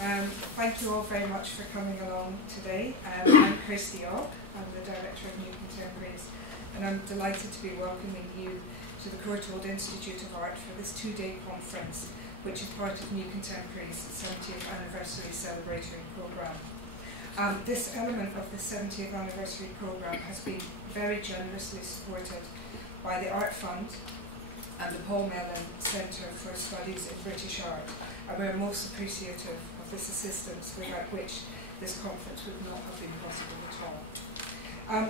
Thank you all very much for coming along today. I'm Kirsty. I'm the Director of New Contemporaries, and I'm delighted to be welcoming you to the Courtauld Institute of Art for this two-day conference, which is part of New Contemporaries' 70th anniversary celebratory programme. This element of the 70th anniversary programme has been very generously supported by the Art Fund and the Paul Mellon Centre for Studies in British Art, and we're most appreciative of this assistance, without which this conference would not have been possible at all.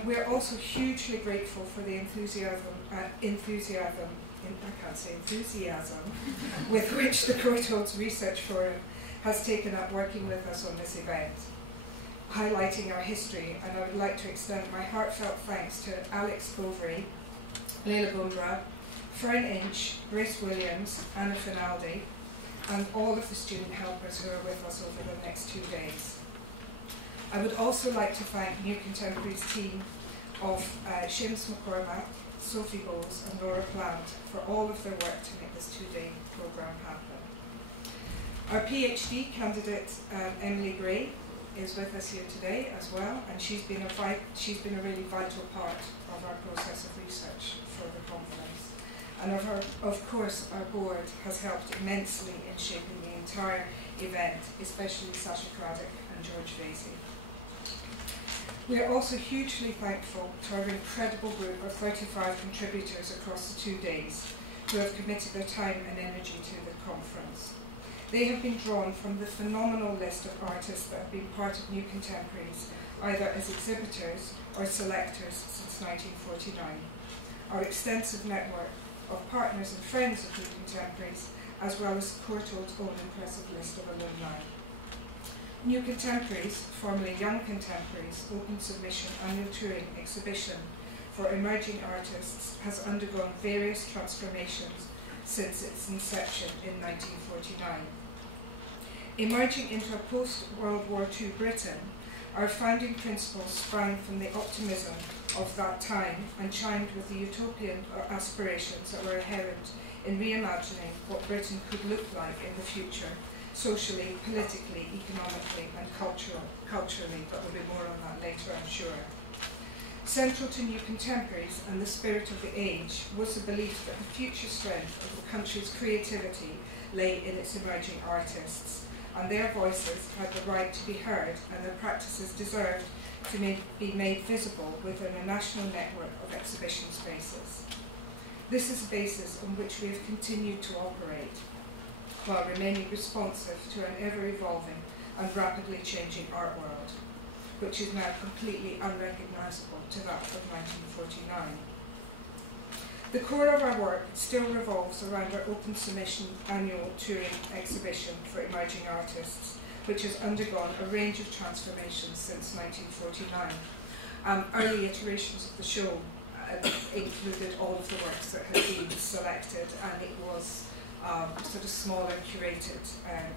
We're also hugely grateful for the enthusiasm with which the Courtauld's Research Forum has taken up working with us on this event, highlighting our history, and I would like to extend my heartfelt thanks to Alex Bovary, Leila Bumbra, Fern Inch, Grace Williams, Anna Finaldi, and all of the student helpers who are with us over the next 2 days. I would also like to thank New Contemporaries team of Seamus McCormack, Sophie Bowles and Laura Plant for all of their work to make this two-day programme happen. Our PhD candidate, Emily Gray, is with us here today as well, and she's been a really vital part of our process of research for the conference. And of course, our board has helped immensely in shaping the entire event, especially Sacha Craddock and George Vasey. We are also hugely thankful to our incredible group of 35 contributors across the 2 days who have committed their time and energy to the conference. They have been drawn from the phenomenal list of artists that have been part of New Contemporaries, either as exhibitors or selectors since 1949. Our extensive network of partners and friends of New Contemporaries, as well as Courtauld's own impressive list of alumni. New Contemporaries, formerly Young Contemporaries, open submission annual touring exhibition for emerging artists has undergone various transformations since its inception in 1949. Emerging into a post-World War II Britain, our founding principles sprang from the optimism of that time and chimed with the utopian aspirations that were inherent in reimagining what Britain could look like in the future, socially, politically, economically and culturally, but there'll be more on that later, I'm sure. Central to New Contemporaries and the spirit of the age was the belief that the future strength of the country's creativity lay in its emerging artists, and their voices had the right to be heard and their practices deserved to be made visible within a national network of exhibition spaces. This is a basis on which we have continued to operate, while remaining responsive to an ever-evolving and rapidly changing art world, which is now completely unrecognisable to that of 1949. The core of our work still revolves around our open submission annual touring exhibition for emerging artists, which has undergone a range of transformations since 1949. Early iterations of the show included all of the works that had been selected, and it was sort of smaller curated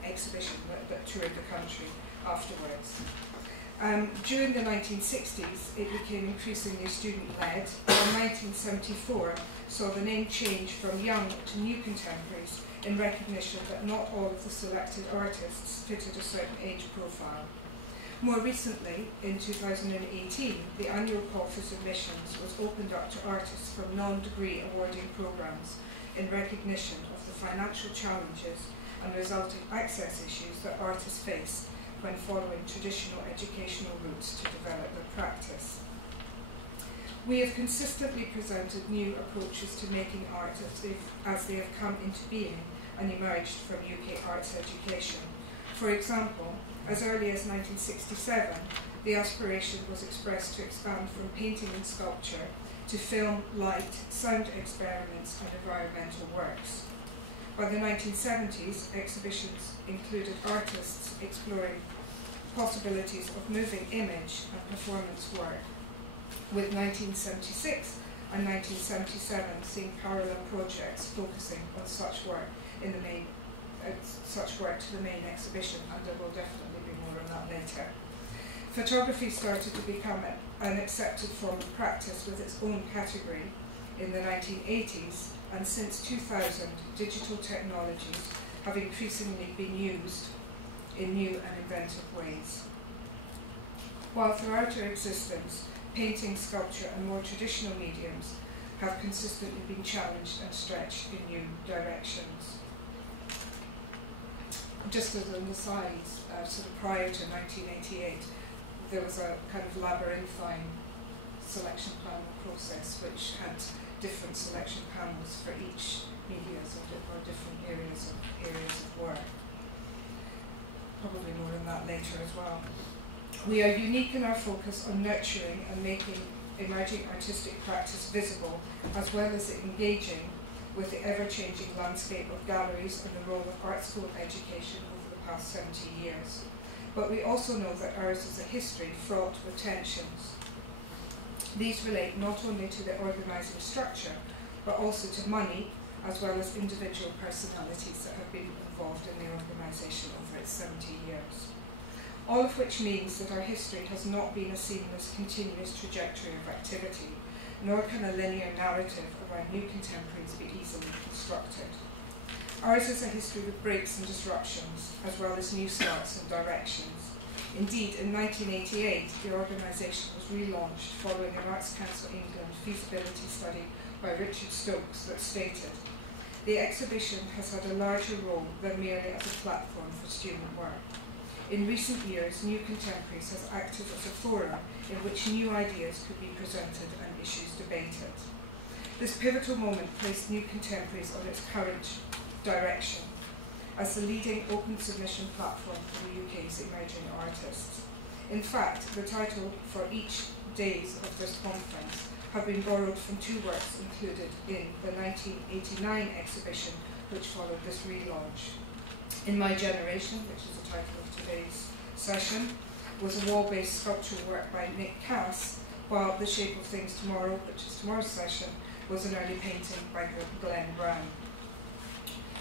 exhibition that toured the country afterwards. During the 1960s, it became increasingly student-led, and 1974 saw the name change from Young to New Contemporaries in recognition that not all of the selected artists fitted a certain age profile. More recently, in 2018, the annual call for submissions was opened up to artists from non-degree awarding programmes in recognition of the financial challenges and resulting access issues that artists face when following traditional educational routes to develop their practice. We have consistently presented new approaches to making art as they have come into being and emerged from UK arts education. For example, as early as 1967, the aspiration was expressed to expand from painting and sculpture to film, light, sound experiments and environmental works. By the 1970s, exhibitions included artists exploring possibilities of moving image and performance work, with 1976 and 1977 seeing parallel projects focusing on such work to the main exhibition, and there will definitely be more on that later. Photography started to become an accepted form of practice with its own category in the 1980s, and since 2000, digital technologies have increasingly been used in new and inventive ways. While throughout our existence, painting, sculpture and more traditional mediums have consistently been challenged and stretched in new directions. Just as an aside, sort of prior to 1988, there was a kind of labyrinthine selection panel process which had different selection panels for each media or different areas of work. Probably more on that later as well. We are unique in our focus on nurturing and making emerging artistic practice visible, as well as engaging with the ever-changing landscape of galleries and the role of art school education over the past 70 years. But we also know that ours is a history fraught with tensions. These relate not only to the organising structure, but also to money, as well as individual personalities that have been involved in the organisation over its 70 years. All of which means that our history has not been a seamless, continuous trajectory of activity, nor can a linear narrative around new contemporaries be easily constructed. Ours is a history with breaks and disruptions, as well as new starts and directions. Indeed, in 1988, the organisation was relaunched following an Arts Council England feasibility study by Richard Stokes that stated, "The exhibition has had a larger role than merely as a platform for student work. In recent years, New Contemporaries has acted as a forum in which new ideas could be presented and issues debated." This pivotal moment placed New Contemporaries on its current direction as the leading open submission platform for the UK's emerging artists. In fact, the title for each days of this conference have been borrowed from two works included in the 1989 exhibition which followed this relaunch. In My Generation, which is the title of today's session, was a wall-based sculptural work by Nick Cass, while The Shape of Things Tomorrow, which is tomorrow's session, was an early painting by Glenn Brown.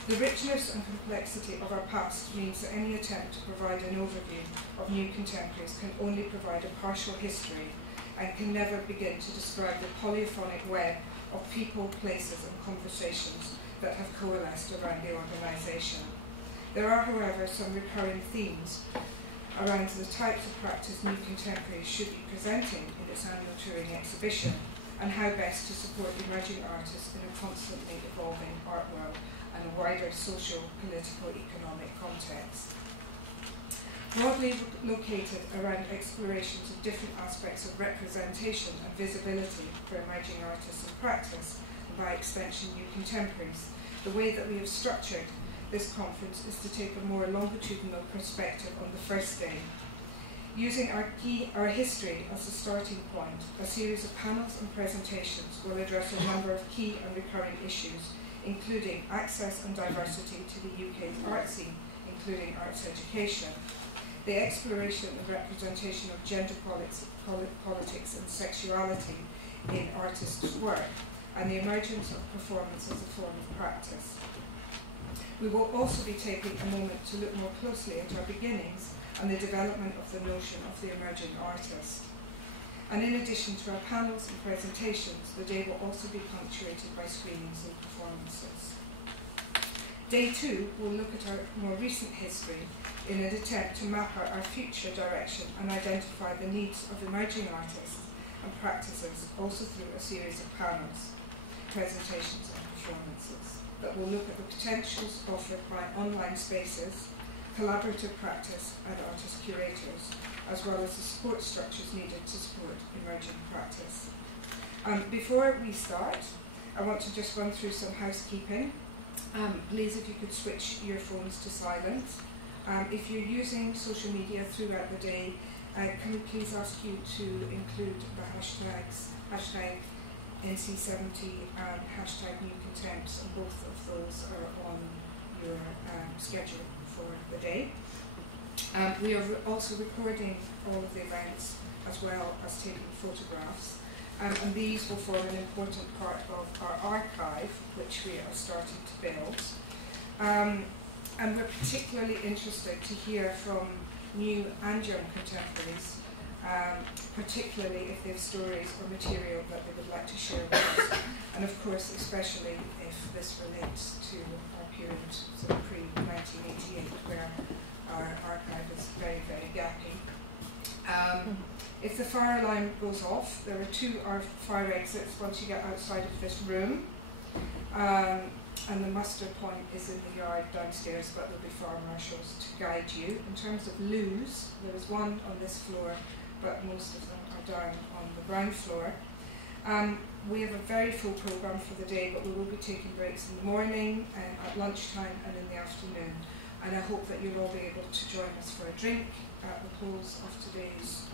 The richness and complexity of our past means that any attempt to provide an overview of New Contemporaries can only provide a partial history and can never begin to describe the polyphonic web of people, places and conversations that have coalesced around the organisation. There are, however, some recurring themes around the types of practice New Contemporaries should be presenting in its annual touring exhibition and how best to support emerging artists in a constantly evolving art world and a wider social, political, economic context. Broadly located around explorations of different aspects of representation and visibility for emerging artists and practice, and by extension New Contemporaries, the way that we have structured this conference is to take a more longitudinal perspective on the first day. Using our history as a starting point, a series of panels and presentations will address a number of key and recurring issues, including access and diversity to the UK's art scene, including arts education, the exploration and representation of gender politics and sexuality in artists' work, and the emergence of performance as a form of practice. We will also be taking a moment to look more closely at our beginnings and the development of the notion of the emerging artist. And in addition to our panels and presentations, the day will also be punctuated by screenings and performances. Day 2 will look at our more recent history in an attempt to map out our future direction and identify the needs of emerging artists and practices, also through a series of panels, presentations and performances that will look at the potentials offered by online spaces, collaborative practice and artist curators, as well as the support structures needed to support emerging practice. Before we start, I want to just run through some housekeeping. Please, if you could switch your phones to silent. If you're using social media throughout the day, can we please ask you to include the hashtags, hashtag NC70 and hashtag New Contemps, and both of those are on your schedule for the day. We are also recording all of the events as well as taking photographs, and these will form an important part of our archive, which we are starting to build. And we're particularly interested to hear from new and young contemporaries, particularly if they have stories or material that they would like to share with us, and of course especially if this relates to our period, sort of pre-1988, where our archive is very, very gappy. If the fire alarm goes off, there are 2 fire exits once you get outside of this room. And the muster point is in the yard downstairs, but there'll be fire marshals to guide you. In terms of loos, there is one on this floor, but most of them are down on the ground floor. We have a very full programme for the day, but we will be taking breaks in the morning, at lunchtime and in the afternoon. And I hope that you'll all be able to join us for a drink at the close of today's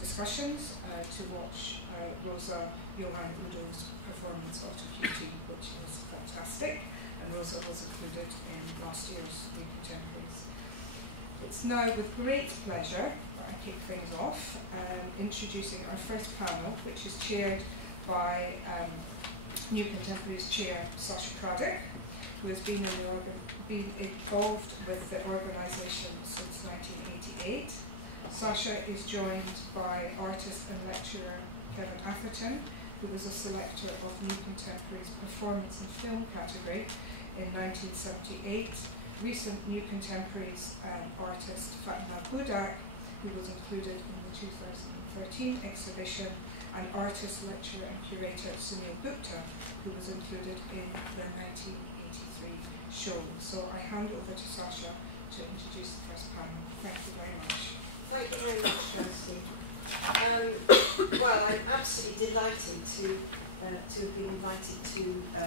discussions to watch Rosa Johan Udo's performance of Beauty, which was fantastic, and Rosa was included in last year's New Contemporaries. It's now with great pleasure that I kick things off, introducing our first panel, which is chaired by New Contemporaries Chair Sacha Craddock, who has been involved with the organisation since 1988. Sacha is joined by artist and lecturer Kevin Atherton, who was a selector of New Contemporaries Performance and Film category in 1978, recent New Contemporaries artist Fatma, who was included in the 2013 exhibition, and artist, lecturer and curator Sunil Gupta, who was included in the 1983 show. So I hand over to Sacha to introduce the first panel. Thank you very much. Thank you very much, Kirsty. Well, I'm absolutely delighted to have been invited to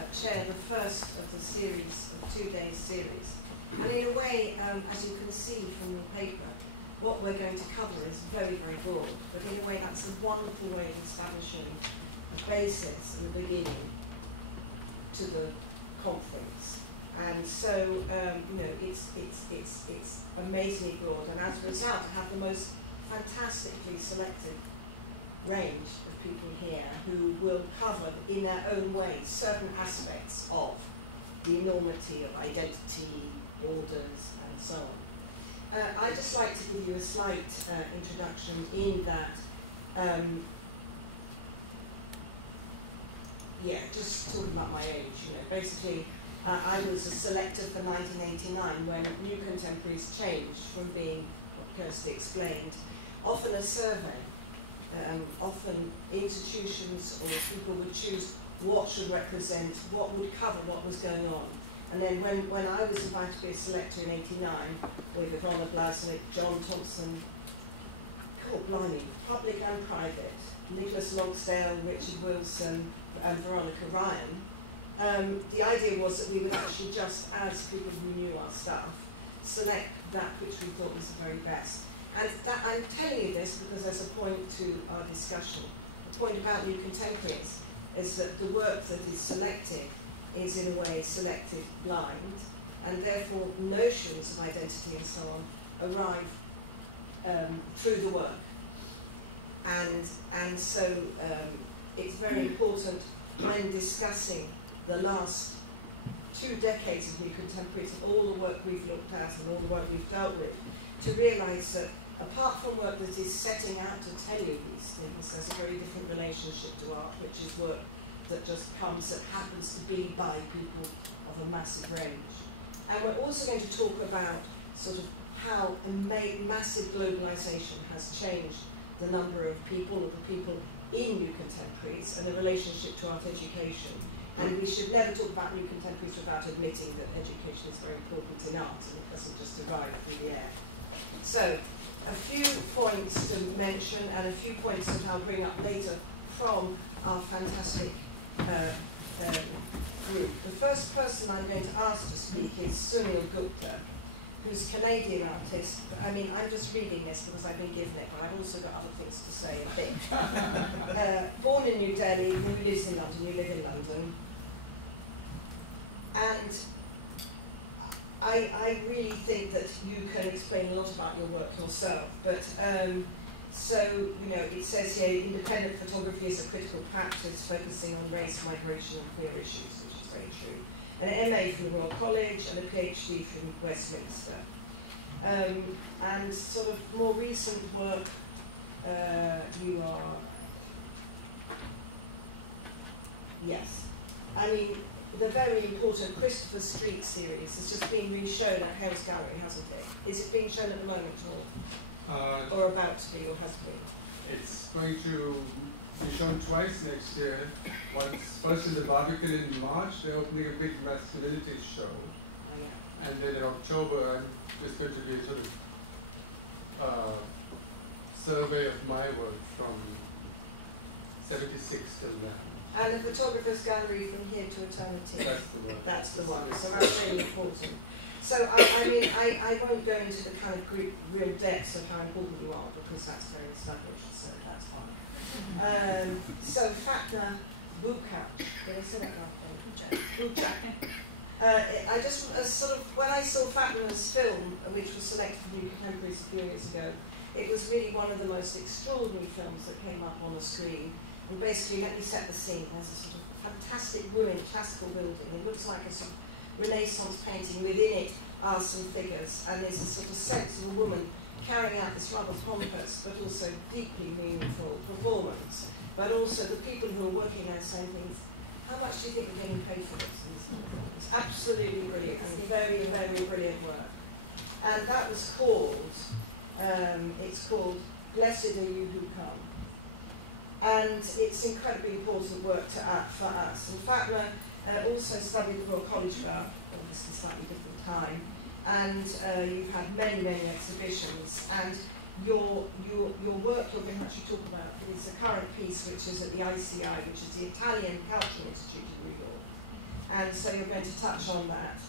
chair the first of the series, of 2-day series. And in a way, as you can see from the paper, what we're going to cover is very, very broad. But in a way, that's a wonderful way of establishing a basis and a beginning to the conference. And so, you know, it's amazingly broad, and as a result, I have the most fantastically selected range of people here who will cover, in their own way, certain aspects of the enormity of identity, borders, and so on. I'd just like to give you a slight introduction in that, yeah, just talking about my age, you know, basically, I was a selector for 1989 when New Contemporaries changed from being, what Kirsty explained, often a survey. Often institutions or people would choose what should represent, what would cover what was going on. And then when I was invited to be a selector in '89 with Ivana Blasnik, John Thompson, blimey, public and private, Nicholas Logsdale, Richard Wilson, and Veronica Ryan, the idea was that we would actually, just as people who knew our stuff, select that which we thought was the very best. And that, I'm telling you this because there's a point to our discussion. The point about New Contemporaries is that the work that is selected is in a way selected blind, and therefore notions of identity and so on arrive through the work. And so it's very important when discussing the last 2 decades of New Contemporaries and all the work we've looked at and all the work we've dealt with, to realise that apart from work that is setting out to tell you these things, there's a very different relationship to art, which is work that just comes, that happens to be by people of a massive range. And we're also going to talk about sort of how massive globalisation has changed the number of people, or the people in New Contemporaries, and the relationship to art education. And we should never talk about New Contemporaries without admitting that education is very important in art, and it doesn't just arrive through the air. So, a few points to mention, and a few points that I'll bring up later from our fantastic group. The first person I'm going to ask to speak is Sunil Gupta, who's a Canadian artist. I mean, I'm just reading this because I've been given it, but I've also got other things to say, I think. Born in New Delhi, who lives in London, you live in London. And I really think that you can explain a lot about your work yourself, but so, you know, it says here, independent photography is a critical practice focusing on race, migration and queer issues, which is very true. An MA from the Royal College and a PhD from Westminster. And sort of more recent work, you are, yes. I mean, the very important Christopher Street series has just been re-shown at Hales Gallery, hasn't it? Is it being shown at the moment, or about to be, or has been? It's going to be shown twice next year. First in the Barbican in March, they're opening a big masculinity show. Oh, yeah. And then in October, there's going to be a sort of survey of my work from 76 till now. And the photographer's gallery from here to eternity. That's the one. That's the one. So that's really important. So I won't go into the kind of real depths of how important you are, because that's very established. So that's fine. So Fatma Bucak. Did I say that right? Bucak. I just sort of, when I saw Fatma's film, which was selected for New Contemporaries a few years ago, it was really one of the most extraordinary films that came up on the screen. And basically, let me set the scene. There's a sort of fantastic ruined classical building. It looks like a sort of Renaissance painting. Within it are some figures, and there's a sort of sense of a woman carrying out this rather pompous but also deeply meaningful performance. But also the people who are working there saying things, how much do you think we're getting paid for this? It's absolutely brilliant, and very, very brilliant work. And that was called, it's called Blessed Are You Who Come. And it's incredibly important work for us. And Fatma also studied at the Royal College of Art, obviously slightly different time, and you've had many, many exhibitions. And your work you're going to actually talk about is a current piece which is at the ICI, which is the Italian Cultural Institute of New York. And so you're going to touch on that.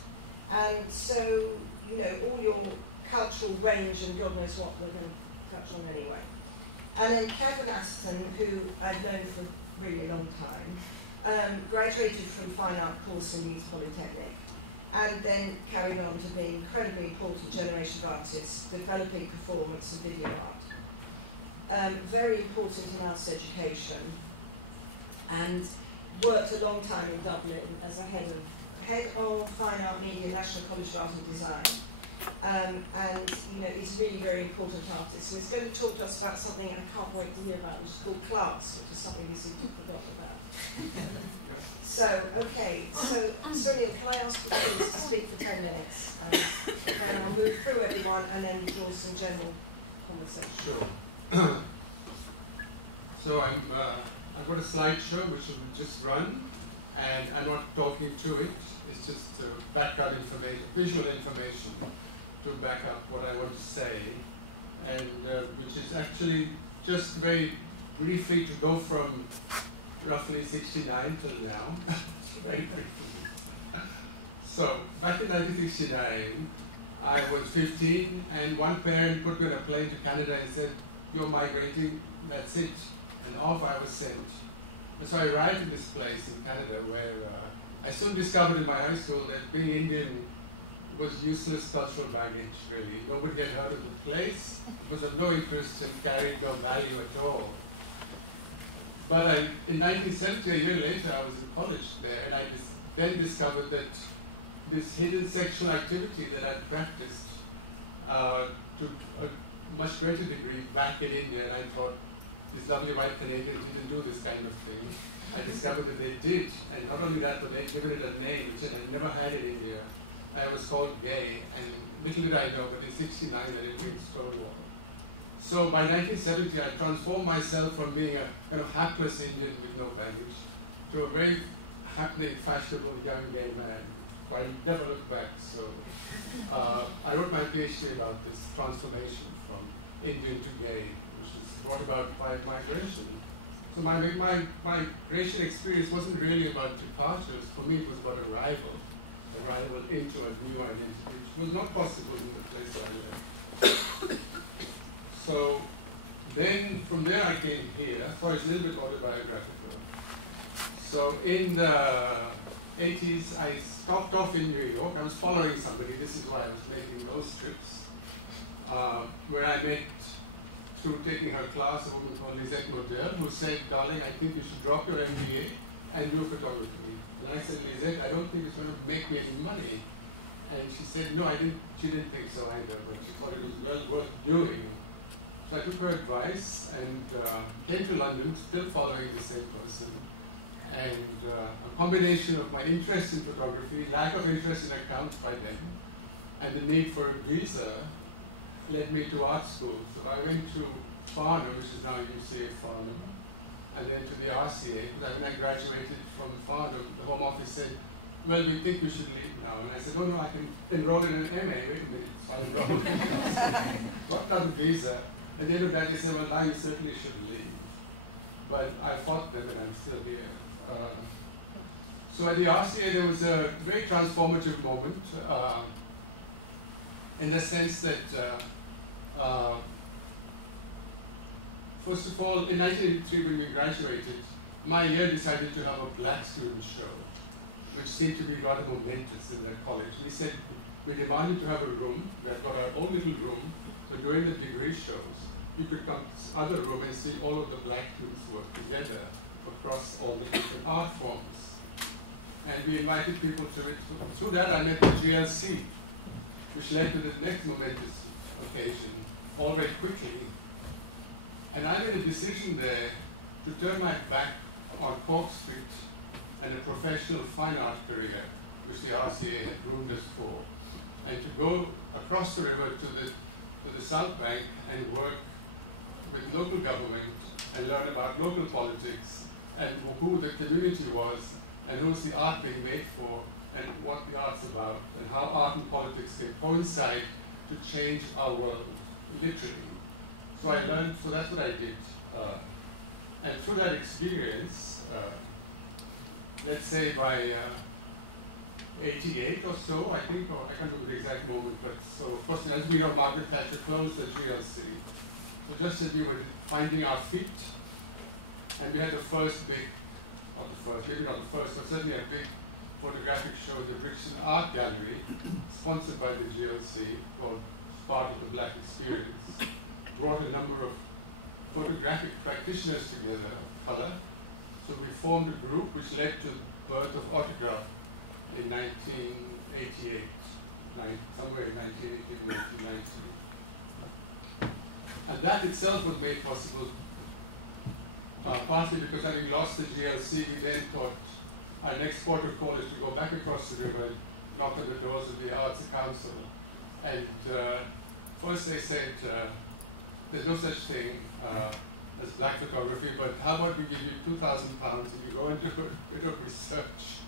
And so, you know, all your cultural range and God knows what we're going to touch on anyway. And then Atherton, who I've known for a really long time, graduated from Fine Art course in Leeds Polytechnic, and then carried on to be an incredibly important generation of artists, developing performance and video art. Very important in arts education, and worked a long time in Dublin as a head of Fine Art Media, National College of Art and Design. And you know, he's really very important artist. So he's going to talk to us about something I can't wait to hear about, which is called class, which is something he seems to have forgotten about. So, okay, so Sunil, can I ask you please to speak for 10 minutes? And I'll move through everyone and then draw some general conversation. Sure. So I've got a slideshow which will just run, and I'm not talking to it. It's just background information, visual information to back up what I want to say, and which is actually just very briefly to go from roughly 69 till now, very briefly. So back in 1969, I was 15, and one parent put me on a plane to Canada and said, "You're migrating, that's it," and off I was sent. And so I arrived in this place in Canada where I soon discovered in my high school that being Indian was useless cultural baggage, really. Nobody had heard of the place. It was of no interest and carried no value at all. But in 1970, a year later, I was in college there, and I then discovered that this hidden sexual activity that I'd practiced to a much greater degree back in India, and I thought, these lovely white Canadians didn't do this kind of thing. I discovered that they did, and not only that, but they'd given it a name which I had never had in India. I was called gay, and little did I know, but in '69 I didn't win Stonewall. So by 1970, I transformed myself from being a kind of hapless Indian with no baggage to a very happening, fashionable young gay man. I never looked back. So I wrote my PhD about this transformation from Indian to gay, which is brought about by migration. So my migration experience wasn't really about departures. For me, it was about arrival into a new identity, which was not possible in the place I lived. So then, from there I came here. So it's a little bit autobiographical. So in the 80s, I stopped off in New York. I was following somebody. This is why I was making those trips, where I met, through taking her class, a woman called Lisette Model, who said, "Darling, I think you should drop your MBA and do photography." And I said, "Lisette, I don't think it's going to make me any money." And she said, "No, she didn't think so either, but she thought it was well worth doing." So I took her advice and came to London, still following the same person. And a combination of my interest in photography, lack of interest in accounts by then, and the need for a visa led me to art school. So I went to Farnham, which is now UCA Farnham, and then to the RCA. But when I graduated from Farnham, the Home Office said, well, we think we should leave now. And I said, oh no, I can enroll in an MA. Wait a minute. So I enrolled in got not a visa. And then with that, they said, well, now you certainly should leave. But I fought them, and I'm still here. So at the RCA, there was a very transformative moment in the sense that, first of all, in 1983, when we graduated, my year decided to have a black student show, which seemed to be rather momentous in their college. We said we demanded to have a room. We had got our own little room. So during the degree shows, you could come to this other room and see all of the black students work together across all the different art forms. And we invited people to it. Through that, I met the GLC, which led to the next momentous occasion, all very quickly. And I made a decision there to turn my back on Cork Street and a professional fine art career, which the RCA had groomed us for, and to go across the river to the South Bank and work with local government and learn about local politics and who the community was and who's the art being made for and what the art's about and how art and politics can coincide to change our world, literally. So I learned, so that's what I did. And through that experience, let's say by 88 or so, I think, or I can't remember the exact moment, but so of course, as we know, Margaret Thatcher closed the GLC. So just as we were finding our feet, and we had the first big, not the first, maybe not the first, but certainly a big photographic show, the Brixton Art Gallery, sponsored by the GLC, called Part of the Black Experience, brought a number of photographic practitioners together of color. So we formed a group which led to the birth of Autograph in 1988, somewhere in 1980, 1990. And that itself was made possible partly because having lost the GLC, we then thought our next port of call is to go back across the river, knock on the doors of the Arts Council. And first they said, there's no such thing as black photography, but how about we give you £2,000 and you go and do a bit of research?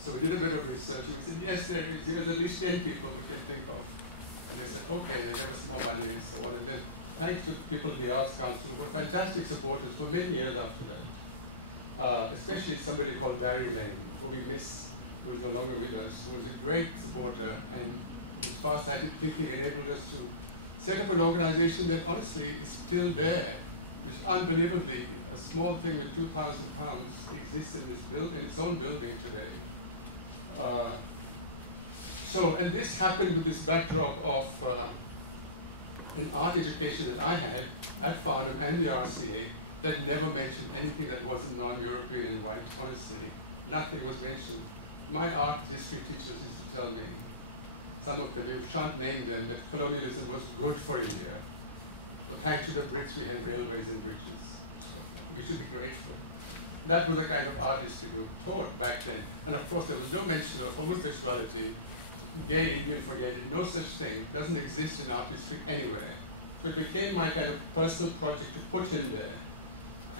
So we did a bit of research. We said, yes, there is. There's at least 10 people we can think of. And they said, okay, they gave us more money and so on. And then, thanks to people in the Arts Council who were fantastic supporters for many years after that. Especially somebody called Barry Lane, who we miss, who is no longer with us, who was a great supporter and his far-sighted thinking enabled us to set up an organization that honestly is still there, which unbelievably, a small thing with £2,000 exists in this building, its own building today. And this happened with this backdrop of an art education that I had at Farnham and the RCA that never mentioned anything that wasn't non-European and white, honestly. Nothing was mentioned. My art history teachers used to tell me, some of them, you shan't name them, that colonialism was good for India. But thanks to the Brits, we had railways and bridges. So we should be grateful. That was the kind of art history we taught back then. And of course, there was no mention of homosexuality, gay, Indian, forget it, no such thing. It doesn't exist in art history anywhere. So it became my kind of personal project to put in there.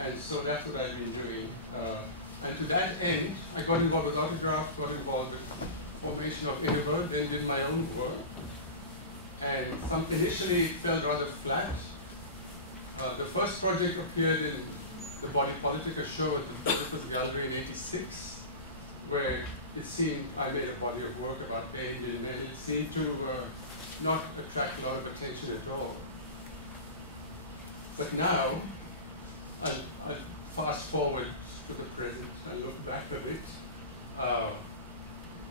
And so that's what I've been doing. And to that end, I got involved with Autograph, got involved with formation of Univer, then did my own work. And initially it felt rather flat. The first project appeared in the Body Politica show at the People's Gallery in '86, where it seemed I made a body of work about gay Indian men. It seemed to not attract a lot of attention at all. But now, I'll fast forward to the present and look back a bit.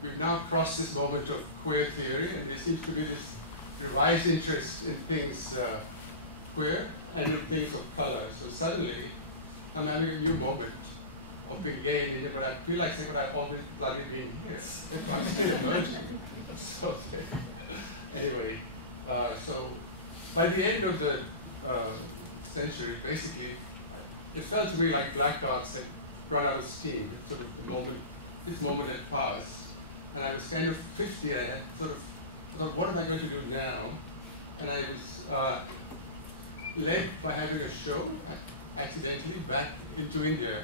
We've now crossed this moment of queer theory, and there seems to be this revised interest in things queer and in things of color. So suddenly, I'm having a new moment of being gay in India, but I feel like saying, but I've always bloody been here. I'm still emerging. So, anyway, so by the end of the century, basically, it felt to me like black art said, run out of steam. Sort of the moment, this moment had passed, and I was kind of 50. I had sort of thought, what am I going to do now? And I was led by having a show accidentally back into India.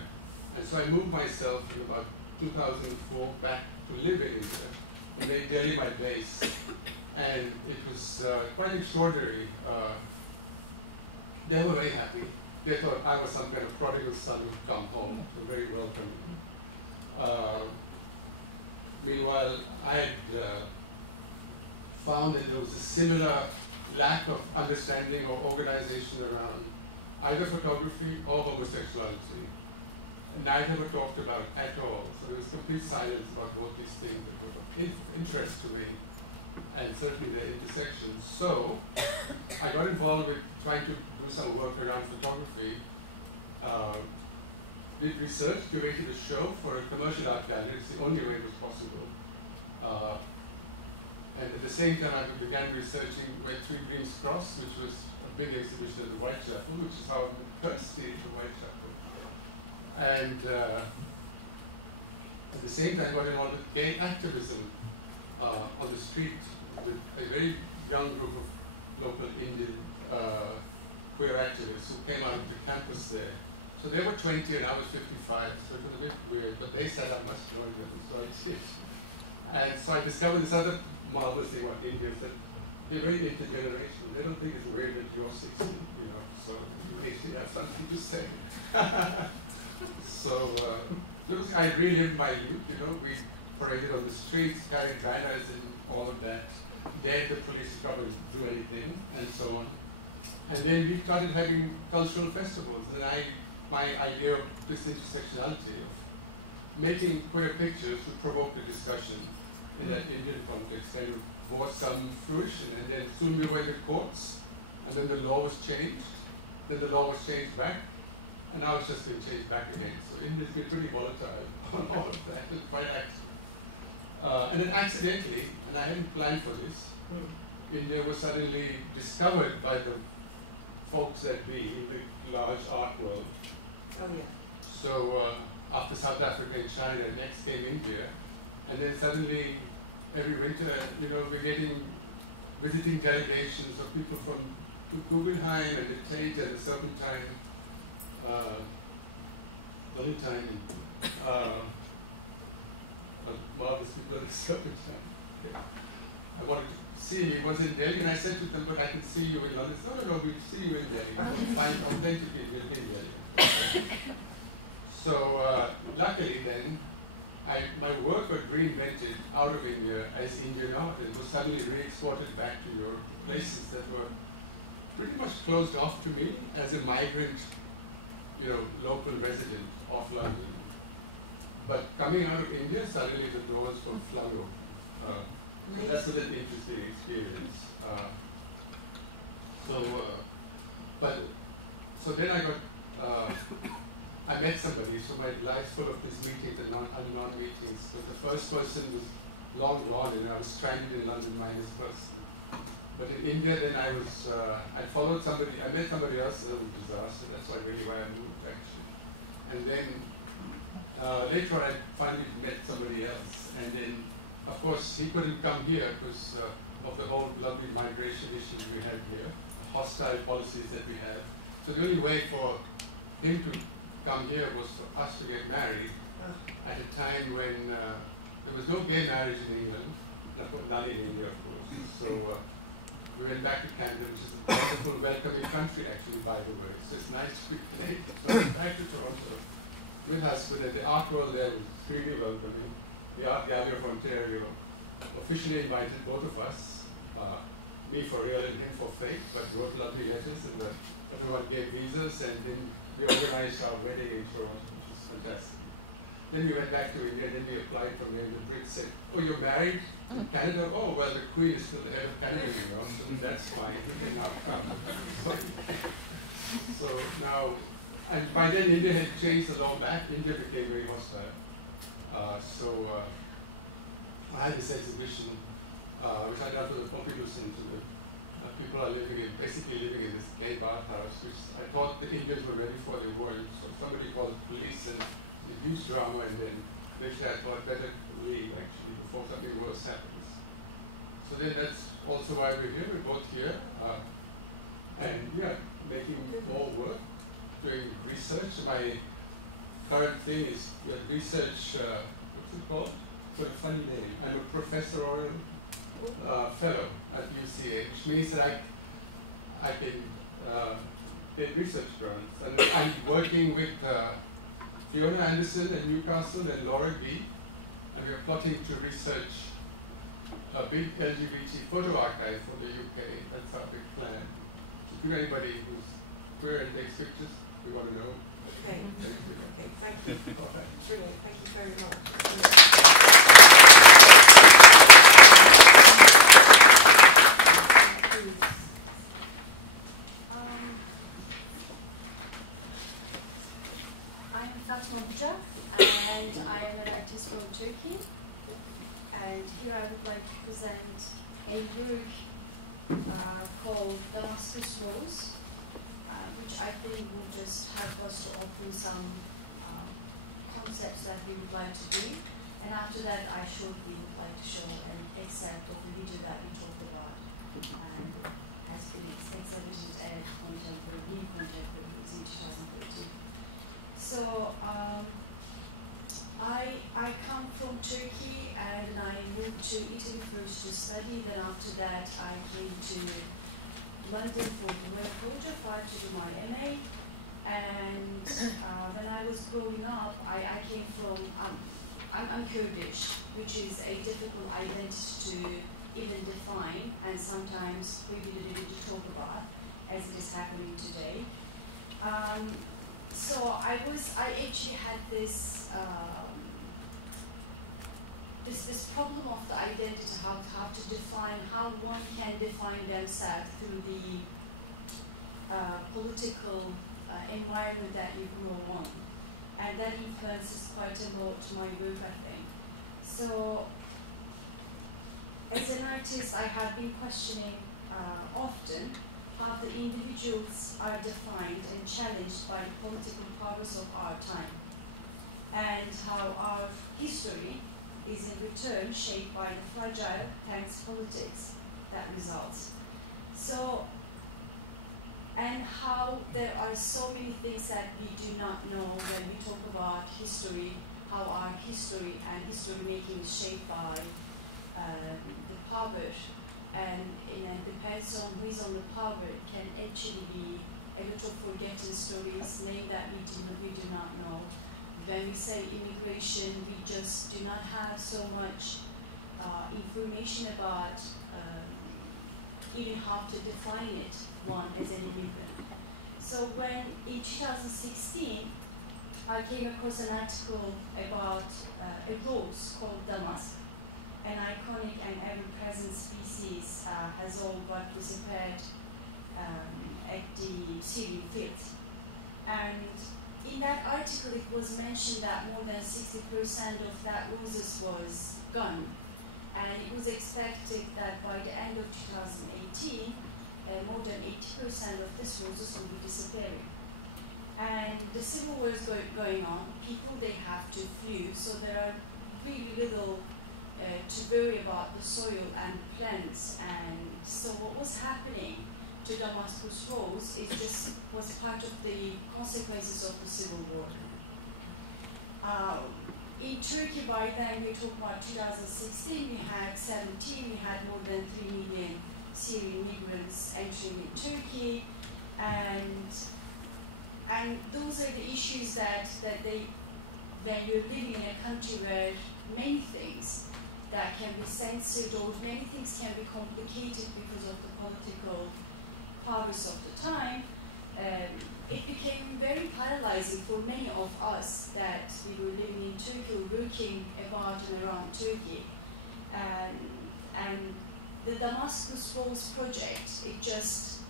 And so I moved myself in about 2004 back to live in India, and made Delhi my base. And it was quite extraordinary. They were very happy. They thought I was some kind of prodigal son who'd come home. They were very welcoming. Meanwhile, I had found that there was a similar lack of understanding or organization around either photography or homosexuality. Neither were talked about at all. So there was complete silence about both these things that were of interest to me, and certainly their intersections. So I got involved with trying to do some work around photography, did research, curated a show for a commercial art gallery. It's the only way it was possible. And at the same time, I began researching where Three Greens Cross, which was a big exhibition at the Whitechapel, which is how I met Kirsty at the Whitechapel. And at the same time, I got involved with gay activism on the street with a very young group of local Indian queer activists who came out of the campus there. So they were 20 and I was 55, so it was a bit weird, but they said I must join them, so I did. And so I discovered this other marvelous thing about Indians, that they're very intergenerational. They don't think it's weird that you're 60, you know, so you actually have something to say. So I relived my youth, you know, we paraded on the streets, carried banners and all of that, dared the police to come and do anything, and so on. And then we started having cultural festivals, and my idea of this intersectionality of making queer pictures to provoke a discussion in that Indian context kind of brought some fruition, and then soon we were in the courts, and then the law was changed, then the law was changed back, and now it's just been changed back again. So India's been pretty volatile on all of that, it's quite active. And then accidentally, and I hadn't planned for this, India was suddenly discovered by the folks that be in the large art world. Oh yeah. So after South Africa and China, next came India, and then suddenly every winter, you know, we're getting visiting delegations of people from Guggenheim and the Tate and the Serpentine, Valentine, marvelous people at the Serpentine. Okay. I wanted to see me, was in Delhi, and I said to them, but I can see you in London. No, we'll see you in Delhi. We'll find authentic people in Delhi. So luckily then, my work got reinvented out of India as Indian art, and was suddenly re-exported back to Europe, places that were pretty much closed off to me as a migrant, you know, local resident of London. But coming out of India, suddenly the doors were flung open. So that's an interesting experience. So then I got, I met somebody, so my life's full of these meetings and non-meetings. So the first person was long gone, and I was stranded in London minus person. But in India, then I was, I followed somebody, I met somebody else, and it was a disaster. That's why I moved, actually. And then later on, I finally met somebody else. And then, of course, he couldn't come here because of the whole lovely migration issues we have here, hostile policies that we have. So the only way for him to come here was for us to get married at a time when there was no gay marriage in England, not in India, of course. So we went back to Canada, which is a wonderful, welcoming country, actually, by the way. So it's nice to be Canadian. So I went back to Toronto with husband, and the art world there was really welcoming. The Art Gallery of Ontario officially invited both of us, me for real and him for fake, but wrote lovely letters, and everyone gave visas, and then we organized our wedding in Toronto, which was fantastic. Then we went back to India, and then we applied for me, and the Brits said, oh, you're married in Canada? Oh, well, the Queen is still the head of Canada, you know, so that's fine, we can now come. So now, and by then India had changed the law back, India became very hostile. I had this exhibition, which I done for the Pompidou Center. People are basically living in this gay bathhouse, which I thought the Indians were ready for. They weren't. So somebody called the police and a huge drama, and then eventually I thought better leave actually before something worse happens. So then that's also why we're here. We're both here, and yeah, making more work, doing research. My current thing is research. What's it called? Got a funny name. I'm a professorial fellow at UCA, which means that I can get research grants. And I'm working with Fiona Anderson at Newcastle and Laura Gee, and we are plotting to research a big LGBT photo archive for the UK. That's our big plan. So if you know anybody who's queer and takes pictures, we want to know. Okay. Okay, thank you. Brilliant, thank you very much. I'm Fatma, and I am an artist from Turkey. And here I would like to present a work called Damascus Rose, which I think will just help us to open some concepts that we would like to do. And after that, I shortly would like to show an excerpt of the video that we talked about and has been exhibited at Young Contemporaries in 2013. So I come from Turkey and I moved to Italy first to study. Then after that, I came to London for the work project to do my MA. And when I was growing up, I came from, I'm Kurdish, which is a difficult identity to even define and sometimes really difficult to talk about, as it is happening today. So I actually had this this problem of the identity, how to define, how one can define themselves through the political environment that you grow on. And that influences quite a lot my work, I think. So as an artist, I have been questioning often how the individuals are defined and challenged by the political powers of our time, and how our history is in return shaped by the fragile, tense politics that results. So, and how there are so many things that we do not know when we talk about history, how our history and history making is shaped by the power, and it depends on who is on the power. It can actually be a lot of forgotten stories, names that we do not know. When we say immigration, we just do not have so much information about even how to define it, one as an immigrant. So when in 2016, I came across an article about a rose called damask, an iconic and ever-present species has all but disappeared at the Syrian field. And in that article, it was mentioned that more than 60% of that roses was gone. And it was expected that by the end of 2018, more than 80% of these roses will be disappearing. And the civil war is going on. People, they have to flee, so there are really little to worry about the soil and plants. And so what was happening to Damascus rose was part of the consequences of the civil war. In Turkey, by then, we talk about 2016, we had 17, we had more than 3 million Syrian migrants entering in Turkey, and those are the issues that when you're living in a country where many things that can be censored or many things can be complicated because of the political powers of the time, it became very paralyzing for many of us that we were living in Turkey or working about and around Turkey. And the Damascus Rose project, it just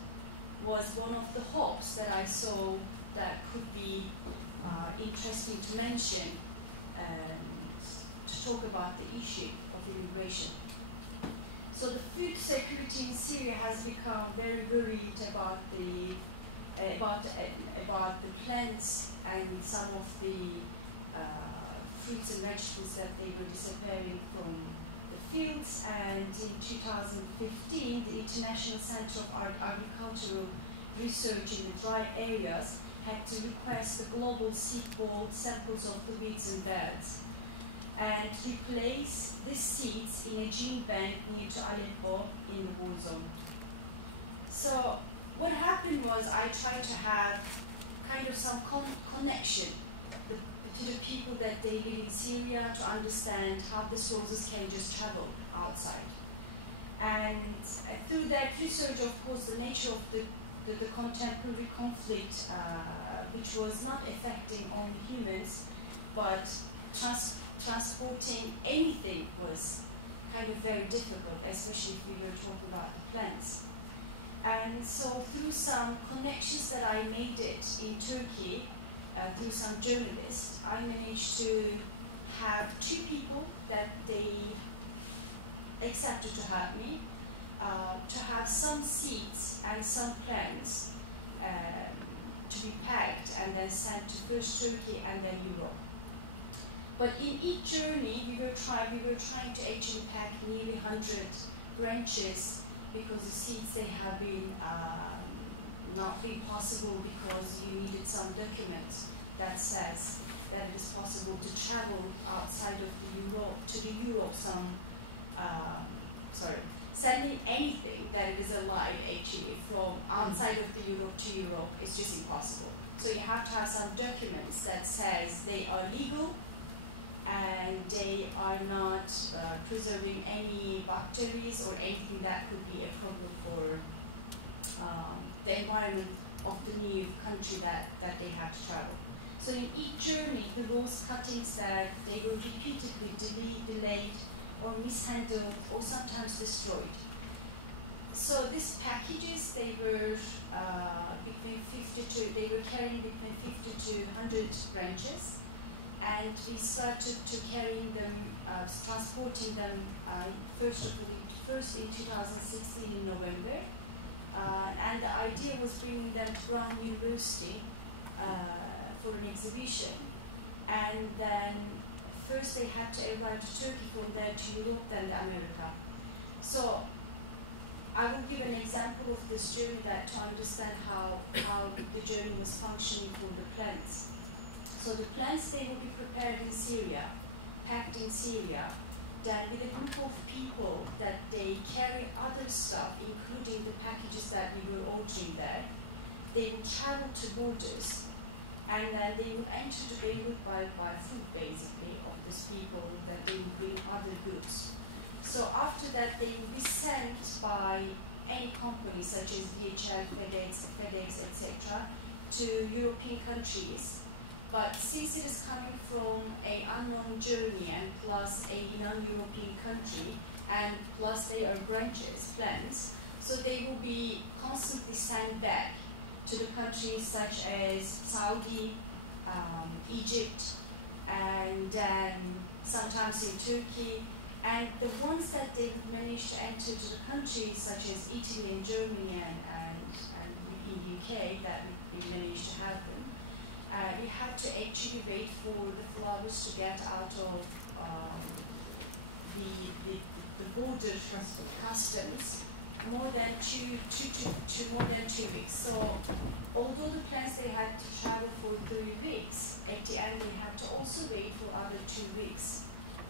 was one of the hopes that I saw that could be interesting to mention to talk about the issue of immigration. So the food security in Syria has become very worried about the plants and some of the fruits and vegetables that they were disappearing from the fields. And in 2015, the International Center of Agricultural Research in the dry areas had to request the global seed ball samples of the weeds and birds and replace these seeds in a gene bank near to Aleppo in the war zone. So what happened was I tried to have kind of some connection to the people that they live in Syria to understand how the sources can just travel outside. And through that research, of course, the nature of the contemporary conflict, which was not affecting only humans, but transporting anything was kind of very difficult, especially if we were talking about the plants. And so through some connections that I made it in Turkey, through some journalists, I managed to have 2 people that they accepted to help me, to have some seeds and some plants to be packed and then sent to first Turkey and then Europe. But in each journey, we were trying to actually pack nearly 100 branches because the seeds they have been not been possible because you needed some document that says that it is possible to travel outside of sending anything that is alive actually from outside of the Europe to Europe is just impossible. So you have to have some documents that says they are legal and they are not preserving any bacteria or anything that could be a problem for the environment of the new country that they have to travel. So in each journey, the rose cuttings that they were repeatedly delayed or mishandled or sometimes destroyed. So these packages, they were carrying between 50 to 100 branches, and we started to carrying them, transporting them first in 2016 in November, and the idea was bringing them to Brown University for an exhibition, and then first they had to arrive to Turkey, from there to Europe, then America. So I will give an example of this journey that to understand how the journey was functioning for the plants. So the plants, they will be prepared in Syria, packed in Syria, then with a group of people that they carry other stuff, including the packages that we were ordering there. They will travel to borders, and then they will enter the neighborhood by food, basically, of these people, that they will bring other goods. So after that, they will be sent by any company, such as DHL, FedEx, etc., to European countries. But since it is coming from an unknown journey and plus a non-European country, and plus they are branches, plants, so they will be constantly sent back to the countries such as Saudi, Egypt, and then sometimes in Turkey. And the ones that they would manage to enter to the countries such as Italy and Germany and in the UK, that we managed to have them, we had to actually wait for the flowers to get out of the border customs more than two weeks. So although the plants they had to travel for 3 weeks, at the end they had to also wait for other 2 weeks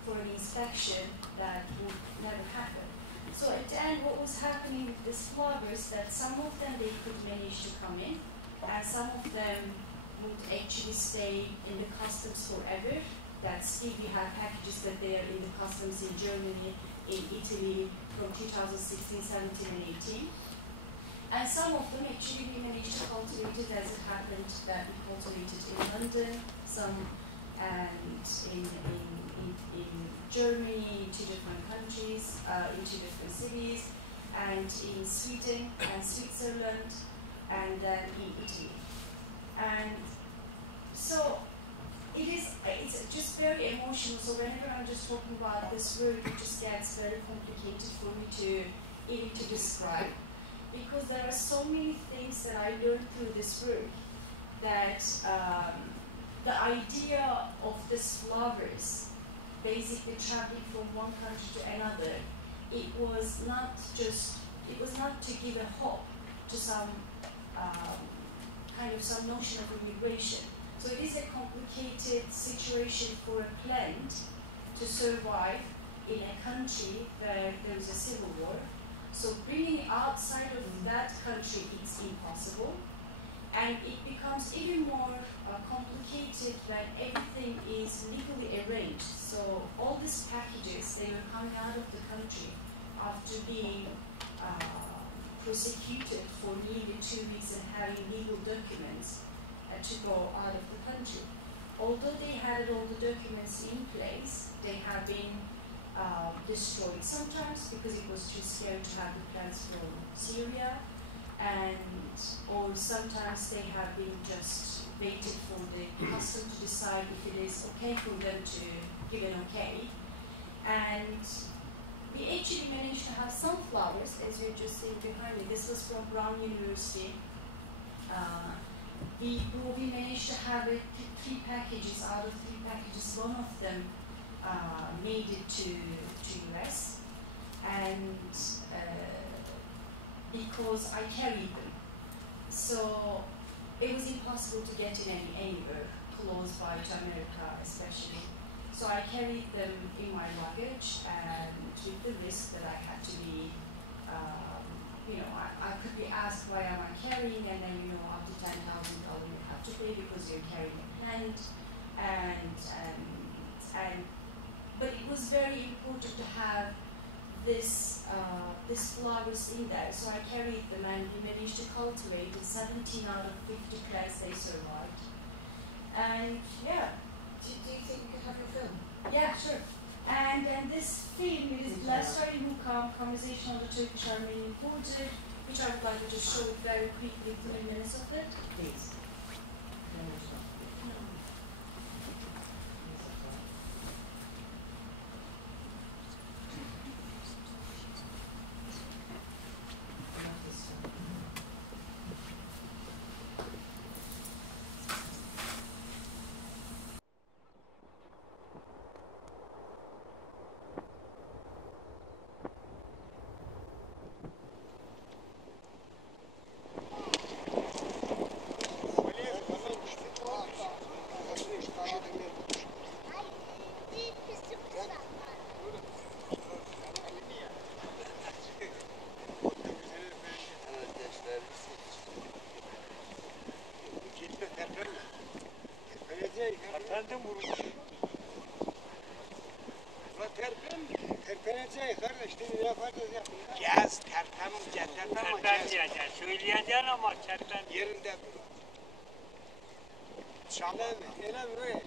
for an inspection that would never happen. So at the end, what was happening with these flowers, that some of them they could manage to come in, and some of them would actually stay in the customs forever. That still we have packages that they are in the customs in Germany, in Italy from 2016, 17 and 18. And some of them actually we managed to cultivate it, as it happened that we cultivated in London, some and in Germany, in 2 different countries, in 2 different cities, and in Sweden and Switzerland, and then in Italy. And so it's just very emotional. So whenever I'm just talking about this word, it just gets very complicated for me to even to describe, because there are so many things that I learned through this work that the idea of these flowers basically traveling from one country to another, it was not to give a hope to some kind of some notion of immigration. So it is a complicated situation for a plant to survive in a country where there is a civil war. So bringing it outside of that country is impossible. And it becomes even more complicated when everything is legally arranged. So all these packages, they were coming out of the country after being prosecuted for nearly 2 weeks and having legal documents to go out of the country. Although they had all the documents in place, they have been destroyed sometimes because it was too scary to have the plants from Syria, or sometimes they have been just waited for the custom to decide if it is okay for them to give an okay. And we actually managed to have some flowers, as you're just seeing behind me. This was from Brown University. We managed to have 3 packages. Out of 3 packages, one of them made it to US, and because I carried them, so it was impossible to get in anywhere close by to America, especially. So I carried them in my luggage, and with the risk that I had to be, I could be asked why am I carrying, and then up to $10,000 you have to pay because you're carrying a plant, but it was very important to have this flowers in there, so I carried them, and we managed to cultivate it. 17 out of 50 plants they survived, and yeah. Do you think you could have your film? Yeah, sure. And this film, it is Lastari Bucak, Conversation on the Turkish-Armenian border, which I would like to just show very quickly, 3 minutes of it. Please. Gez, terpem, terpem diyeceksin. Söyleyeceksin ama terpem yerinde dur. Çalın, ele böyle.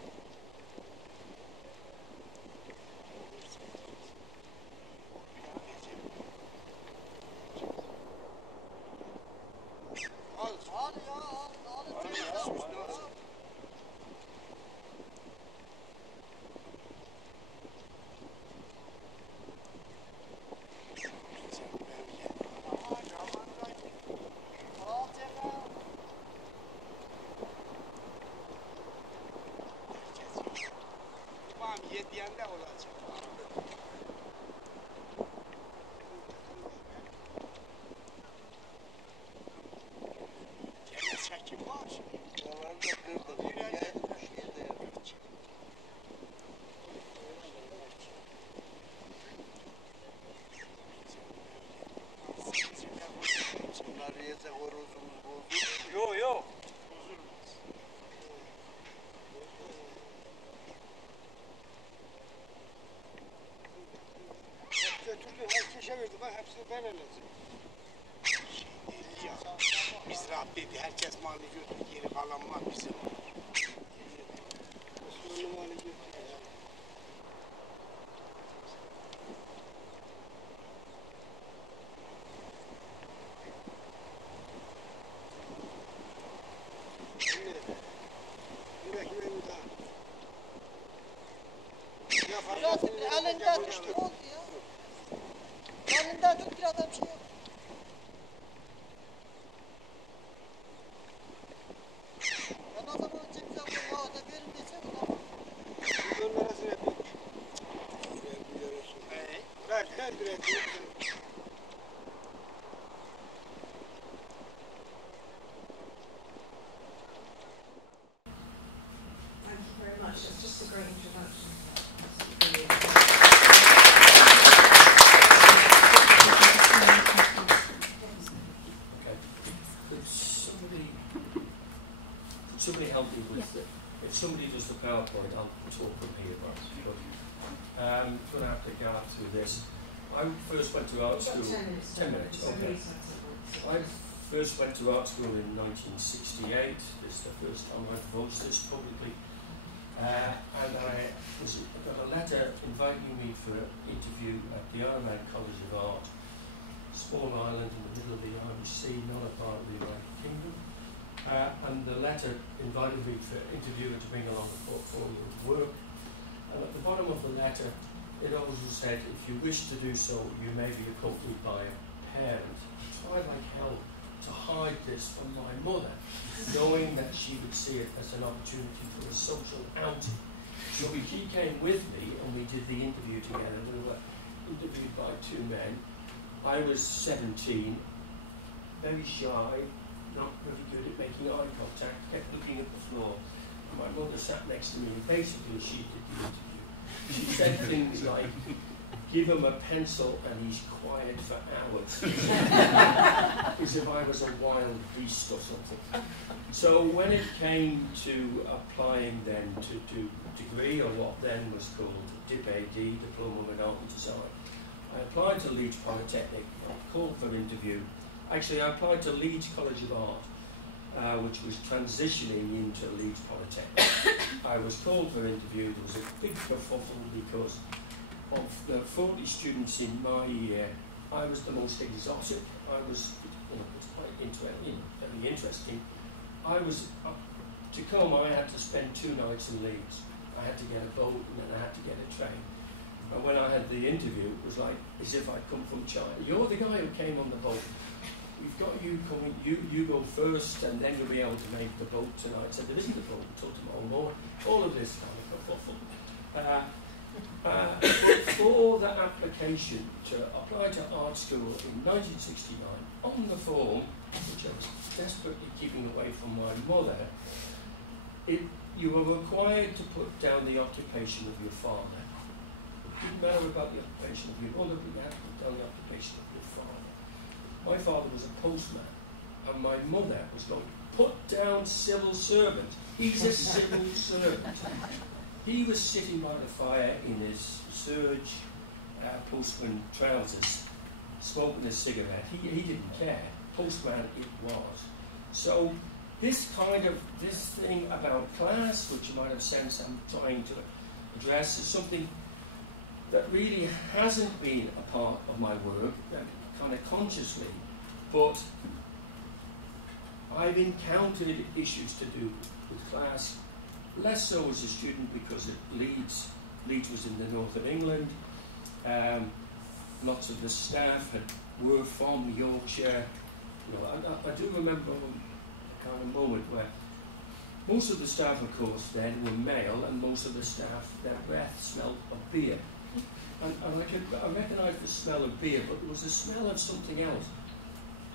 Al ya, al. Yediyende olacak. Gene çekim var. Yalanında kırdı. Bir şeyde yapacak. Bunlar yiyecek horozumuz bozulur. Yok. Herkese verdim, hepsini ben alacağım. Ya, biz Rab dedi, herkes malı götür, geri kalan mal bizim. Osmanlı malı götür. Elinden düştü, oldu ya. Elinden tut bir adam şey yok. Ben o zaman That's a great introduction. That's brilliant. Okay. Could somebody help me with it? If somebody does the PowerPoint, I'll talk from here. I'm going to have to go through this. I first went to art school. 10 minutes. 10 minutes, okay. I first went to art school in 1968. This is the first time I've voiced this publicly. And I got a letter inviting me for an interview at the Ireland College of Art, small island in the middle of the Irish Sea, not a part of the United Kingdom. And the letter invited me for an interview and to bring along a portfolio of work. And at the bottom of the letter, it also said, if you wish to do so, you may be accompanied by a parent. I tried like hell to hide this from my mother, knowing that she would see it as an opportunity for a social outing. So she came with me and we did the interview together. We were interviewed by two men. I was 17, very shy, not very good at making eye contact, kept looking at the floor. And my mother sat next to me and basically she did the interview. She said things like, give him a pencil and he's quiet for hours. As if I was a wild beast or something. So when it came to applying then to do degree, or what then was called DIP-AD, Diploma in Art and Design, I applied to Leeds Polytechnic, called for interview. Actually, I applied to Leeds College of Art, which was transitioning into Leeds Polytechnic. I was called for interview. There was a big kerfuffle because of the 40 students in my year. I was the most exotic. I was, it's quite very interesting. I was to come. I had to spend 2 nights in Leeds. I had to get a boat and then I had to get a train. And when I had the interview, it was like as if I'd come from China. You're the guy who came on the boat. We've got you coming, you go first and then you'll be able to make the boat tonight. I said, there isn't a boat until tomorrow morning. All of this kind of kerfuffle. For the application to apply to art school in 1969, on the form, which I was desperately keeping away from my mother, you were required to put down the occupation of your father. It didn't matter about the occupation of your mother, but you had to put down the occupation of your father. My father was a postman, and my mother was going, put down civil servant. He's a civil servant. He was sitting by the fire in his serge postman trousers, smoking a cigarette. He didn't care. Postman it was. So this thing about class, which you might have sensed I'm trying to address, is something that really hasn't been a part of my work, kind of consciously, but I've encountered issues to do with class, less so as a student because Leeds was in the north of England. Lots of the staff were from Yorkshire. I do remember a kind of moment where most of the staff, of course, then were male, and most of the staff, their breath smelled of beer. And I recognised the smell of beer, but there was a smell of something else.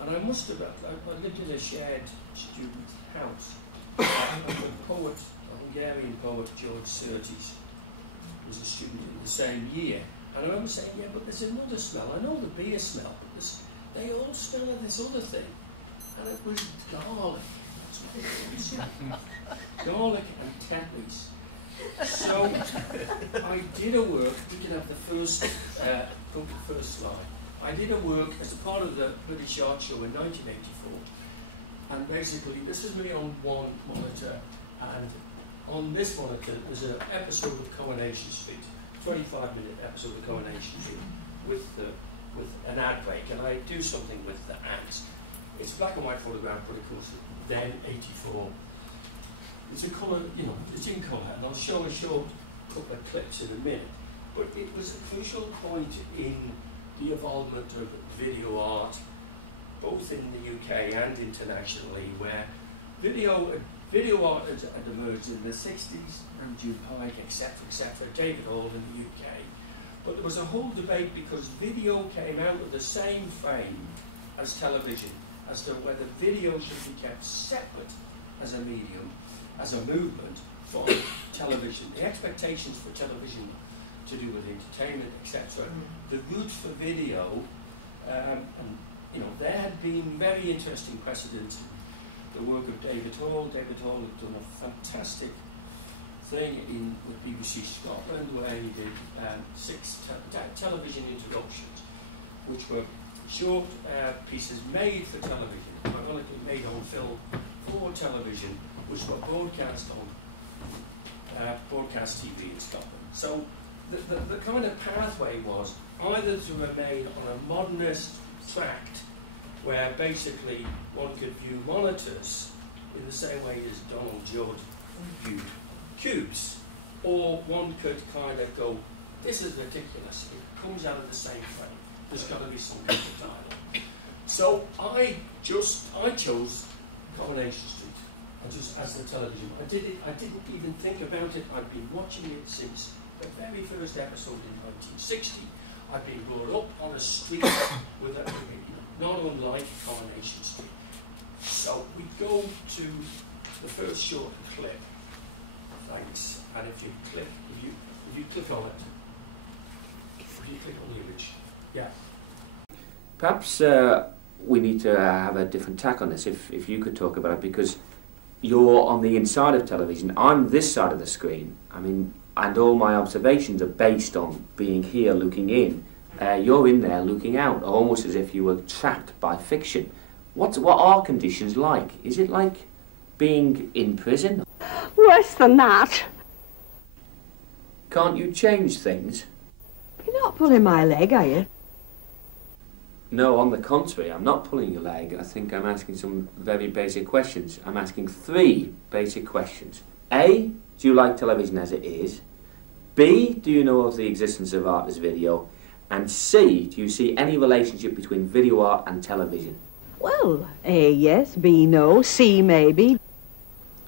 And I lived in a shared student house. The Hungarian poet George Surtees was a student in the same year. And I remember saying, yeah, but there's another smell. I know the beer smell, but they all smell of this other thing. And it was garlic. That's what it was. Garlic and Tetleys. So I did a work, we can have the first slide. I did a work as a part of the British Art Show in 1984. And basically, this is me on one monitor, and on this monitor there's an episode of Coronation Street, 25-minute episode of Coronation Street with an ad break, and I do something with the ads. It's a black and white photograph, but of course, then 84. It's a colour, it's in colour, and I'll show a short couple of clips in a minute. But it was a crucial point in the involvement of video art, both in the UK and internationally, where video art had emerged in the 60s, and Bucak, etc., David Hall in the UK. But there was a whole debate because video came out of the same frame as television, as to whether video should be kept separate as a medium, as a movement, from television, the expectations for television to do with entertainment, etc., the route for video, and you know, there had been very interesting precedents. The work of David Hall. David Hall had done a fantastic thing with BBC Scotland, where he did 6 television introductions, which were short pieces made for television, ironically made on film for television, which were broadcast on broadcast TV in Scotland. So the kind of pathway was either to remain on a modernist tract, where basically one could view monitors in the same way as Donald Judd viewed cubes, or one could kind of go, this is ridiculous, it comes out of the same frame, there's got to be some kind of dialogue. So I chose Coronation Street, and just as the television. I didn't even think about it. I've been watching it since the very first episode in 1960. I've been brought up on a street with a, not unlike Coronation Street. So we go to the first short clip. Thanks. And if you click on it, if you click on the image, yeah. Perhaps we need to have a different tack on this, if you could talk about it, because you're on the inside of television, I'm this side of the screen, I mean, and all my observations are based on being here looking in. You're in there looking out, almost as if you were trapped by fiction. What are conditions like? Is it like being in prison? Worse than that. Can't you change things? You're not pulling my leg, are you? No, on the contrary, I'm not pulling your leg. I think I'm asking some very basic questions. I'm asking 3 basic questions. A, do you like television as it is? B, do you know of the existence of art as video? And C, do you see any relationship between video art and television? Well, A, yes, B, no, C, maybe.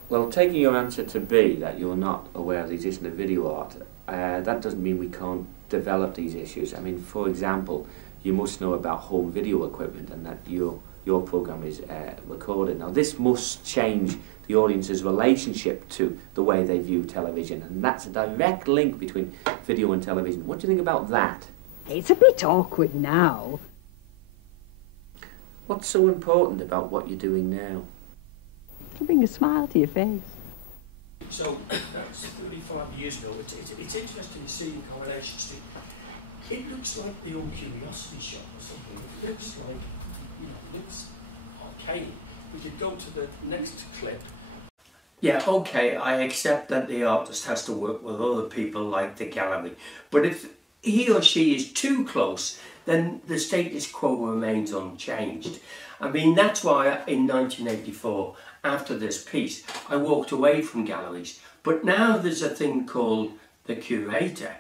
Well, taking your answer to B, that you're not aware of the existence of video art, that doesn't mean we can't develop these issues. I mean, for example, you must know about home video equipment and that your program is recorded. Now, this must change the audience's relationship to the way they view television, and that's a direct link between video and television. What do you think about that? It's a bit awkward now. What's so important about what you're doing now? It'll bring a smile to your face. So, that's 35 years ago. It's interesting to see in Coronation Street. It looks like the old Curiosity Shop or something. It looks like, you know, it's arcane. We could go to the next clip. Yeah, okay, I accept that the artist has to work with other people like the gallery. But if he or she is too close, then the status quo remains unchanged. I mean, that's why in 1984, after this piece, I walked away from galleries. But now there's a thing called the curator.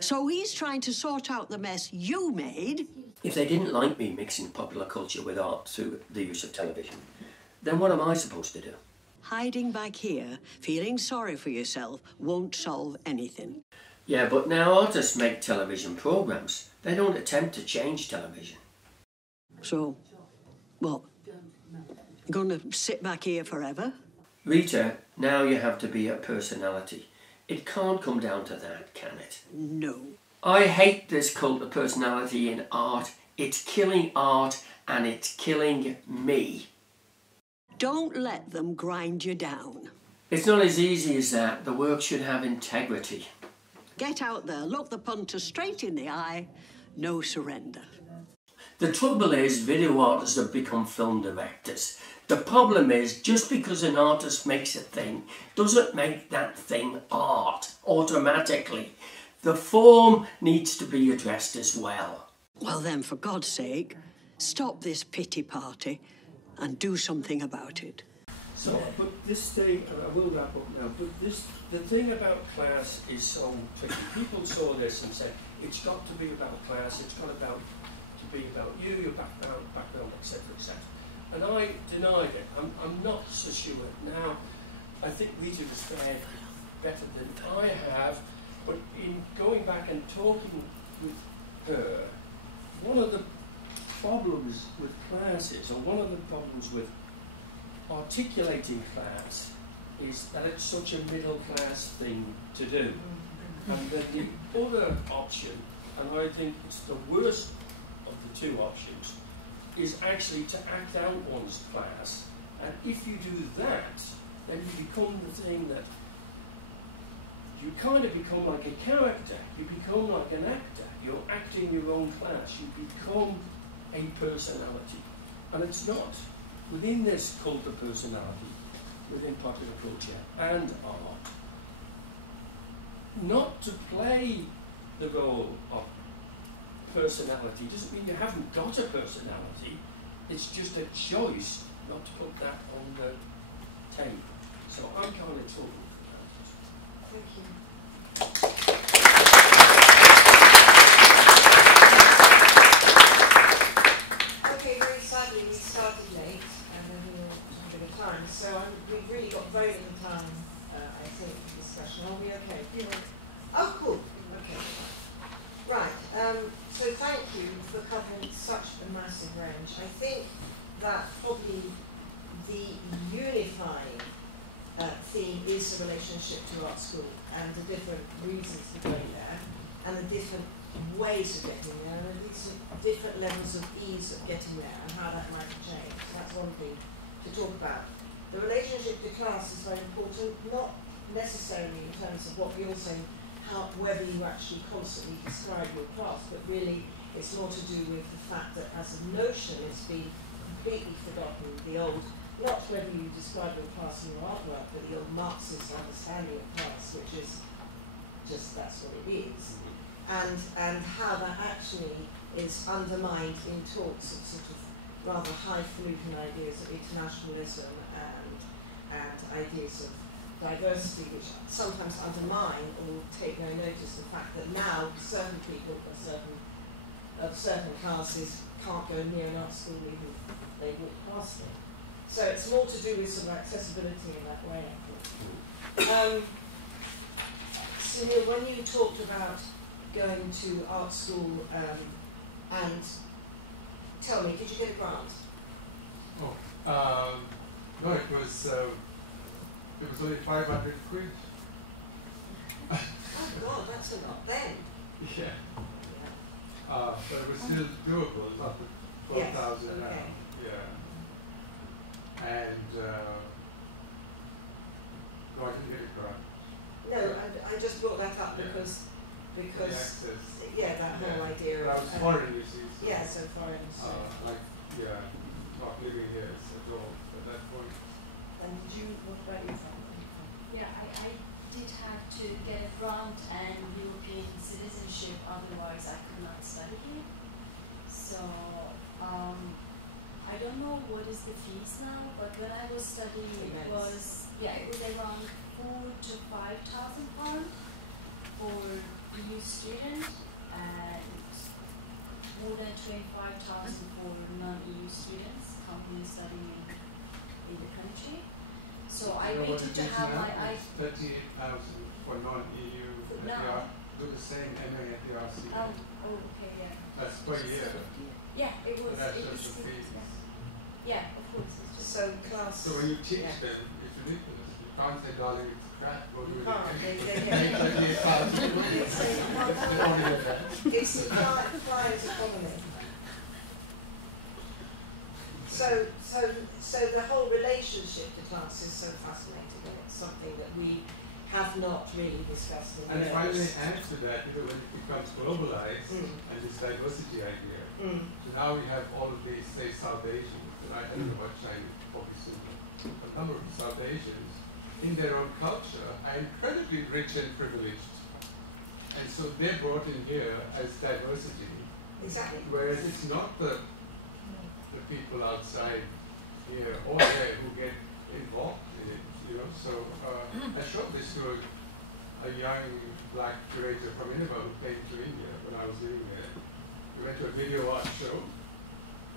So he's trying to sort out the mess you made. If they didn't like me mixing popular culture with art through the use of television, then what am I supposed to do? Hiding back here, feeling sorry for yourself, won't solve anything. Yeah, but now artists make television programmes. They don't attempt to change television. So, what? You're going to sit back here forever? Rita, now you have to be a personality. It can't come down to that, can it? No. I hate this cult of personality in art. It's killing art and it's killing me. Don't let them grind you down. It's not as easy as that. The work should have integrity. Get out there, look the punter straight in the eye. No surrender. The trouble is, video artists have become film directors. The problem is, just because an artist makes a thing doesn't make that thing art automatically. The form needs to be addressed as well. Well then, for God's sake, stop this pity party and do something about it. So, but this thing, and I will wrap up now, but the thing about class is so tricky. People saw this and said, it's got to be about class, it's got to be about you, your background, etc., etc. And I denied it. I'm not so sure. Now, I think Rita was fared better than I have, but in going back and talking with her, one of the problems with classes, or one of the problems with articulating class, is that it's such a middle class thing to do. And then the other option, and I think it's the worst of the two options, is actually to act out one's class. And if you do that, then you become the thing that you kind of become like a character. You become like an actor. You're acting your own class. You become a personality. And it's not. Within this cult of personality, within popular culture and art, not to play the role of personality doesn't mean you haven't got a personality. It's just a choice not to put that on the table. So I'm kind of troubled for that. Thank you. Okay, very sadly we started late and then we were a bit of time. So we've really got very little time, I think, for discussion. Are we okay? Oh, cool. Okay. Right. So thank you for covering such a massive range. I think that probably the unifying theme is the relationship to art school and the different reasons for going there and the different ways of getting there and the different levels of ease of getting there and how that might change. So that's one thing to talk about. The relationship to class is very important, not necessarily in terms of what we all say, whether you actually constantly describe your class, but really it's more to do with the fact that as a notion it's been completely forgotten, the old, not whether you describe your class in your artwork, but the old Marxist understanding of class, which is just that's what it is. And how that actually is undermined in talks of sort of rather highfalutin ideas of internationalism and ideas of diversity, which sometimes undermine or take no notice of the fact that now certain people of certain classes can't go near an art school even if they walk past it. So it's more to do with sort of accessibility in that way, I think. Sunil, when you talked about going to art school and tell me, did you get a grant? Oh, no, it was only 500 quid. Oh God, that's a lot then. Yeah. But it was still doable, not the 12,000 yes, okay. Yeah. And no, I didn't get a grant. No, I just brought that up because yeah, that whole idea but of I was foreign, you see. So, yeah, so foreign. So. Not living here at all at that point. And did you, what about you? Yeah, I did have to get a grant and European citizenship, otherwise I could not study here. So I don't know what is the fees now, but when I was studying it was around £4,000 to £5,000 for EU student and more than 25,000 for non-EU students coming and studying in the country. So I waited to have my 38,000 for non-EU. No. Do the same MA at the RC. Okay, yeah. That's per year. Yeah, it was. But that's just the fees. Yeah, of course. It's just so class. So when you teach them, it's ridiculous. You can't say, darling, it's crap. Go do it again. It's the client's economy. So the whole relationship to class is so fascinating, and it's something that we have not really discussed in And years. finally, add to that, when it becomes globalized and this diversity idea. So now we have all of these, say, South Asians, and I don't know about China, obviously, a number of South Asians in their own culture are incredibly rich and privileged. And so they're brought in here as diversity. Exactly. Whereas it's not the people outside here or there who get involved in it, you know. So I showed this to a young black curator from India who came to India when I was living there. We went to a video art show,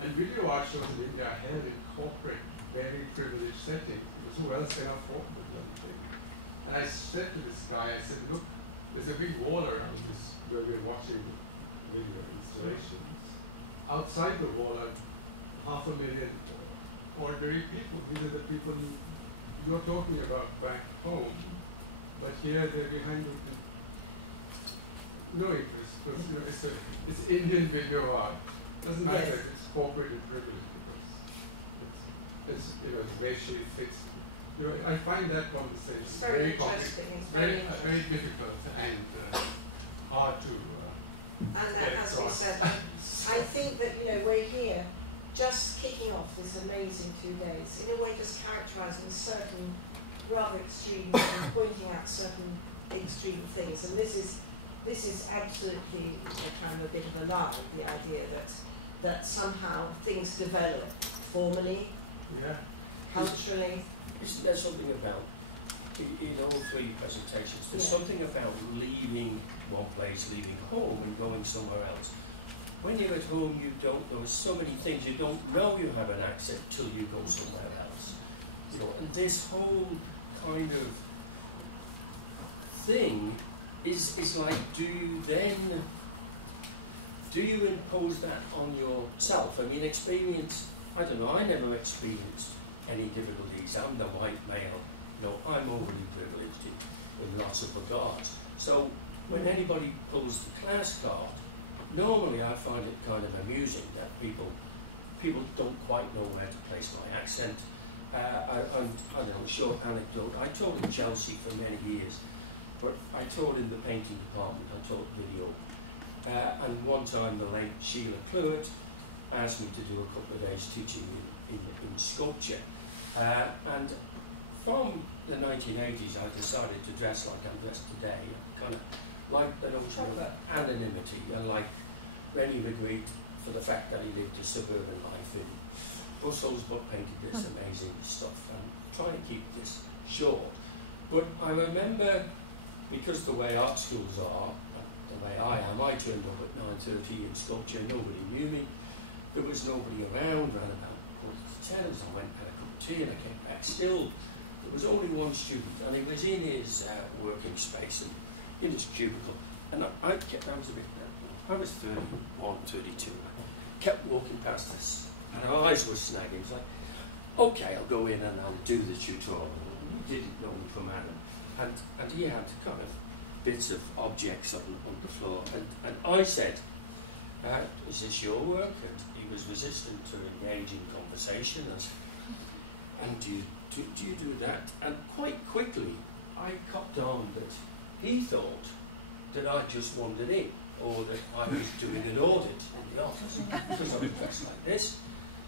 and video art shows in India are held in corporate, very privileged settings. Who else can afford the bloody thing? And I said to this guy, I said, look, there's a big wall around this where we're watching video installations. Outside the wall are 500,000 ordinary people. These are the people who you're talking about back home, but here they're behind with no interest, because you know, it's Indian video art. Doesn't matter if it's corporate and privileged, because it's you know, it's racially fixed. You know, I find that conversation it's very interesting. It's very difficult and hard to. And that, as we said, I think that, you know, we're here just kicking off this amazing 2 days, in a way just characterising certain rather extreme things, pointing out certain extreme things. And this is absolutely kind of a bit of a lie, the idea that somehow things develop formally, culturally. Isn't there something about, in all three presentations, there's something about leaving one place, leaving home and going somewhere else. When you're at home, you don't know so many things. You don't know you have an accent till you go somewhere else. You know, and this whole kind of thing is like, do you impose that on yourself? I mean, experience, I don't know, I never experienced any difficulties. I'm the white male. You know, I'm overly privileged in lots of regards. So when anybody pulls the class card, normally I find it kind of amusing that people don't quite know where to place my accent. I don't know, short anecdote. I taught in Chelsea for many years, but I taught in the painting department, I taught video. And one time the late Sheila Clewett asked me to do a couple of days teaching in sculpture. And from the 1980s I decided to dress like I'm dressed today, kind of like the notion of anonymity, and like Rennie Magritte for the fact that he lived a suburban life in Brussels but painted this amazing stuff, and trying to keep this short. But I remember, because the way art schools are, the way I am, I turned up at 9:30 in sculpture, nobody knew me, there was nobody around, ran about 10 as I went, had a cup of tea and I came back. Still, there was only one student, and he was in his working space and in his cubicle, and I was 31, 32, I kept walking past this, and our eyes were snagging. It was like, okay, I'll go in and I'll do the tutorial. He didn't know me from Adam, and he had kind of bits of objects on the floor, and I said, is this your work? And he was resistant to engage in conversation, and do you do that? And quite quickly I copped on that he thought that I just wandered in, or that I was doing an audit in the office, because I was dressed like this,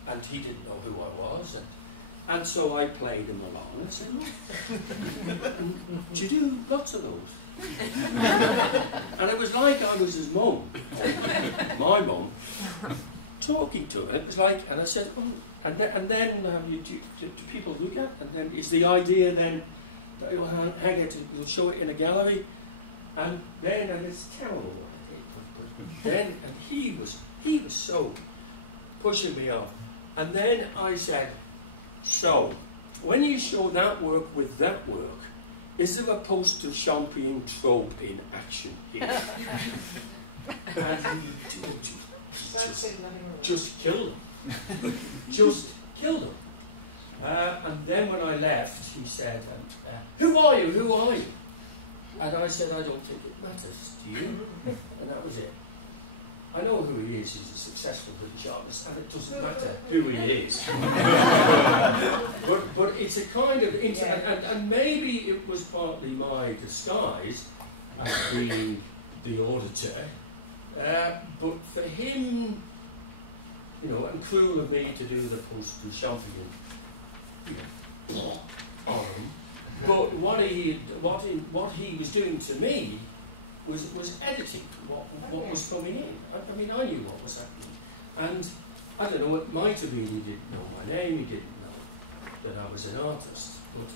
and he didn't know who I was, and so I played him along and said, do you do lots of those? And it was like I was his mum, my mum, talking to her. It was like, and I said, oh, and then do people look at, and then is the idea then that you'll hang it, you'll show it in a gallery, and then, and it's terrible. Then, and he was so pushing me off, and then I said, so when you show that work with that work, is there a post-Champion trope in action here? And he just killed him. Just killed him. And then when I left, he said, who are you? Who are you? And I said, I don't think it matters to you. And that was it. I know who he is. He's a successful British artist, and it doesn't matter who he is. but it's a kind of and maybe it was partly my disguise as being the auditor, but for him, you know, and cruel of me to do the post-Champion, you know, on him. But what he was doing to me was editing what was coming in. I mean, I knew what was happening. And I don't know, it might have been he didn't know my name, he didn't know that I was an artist. But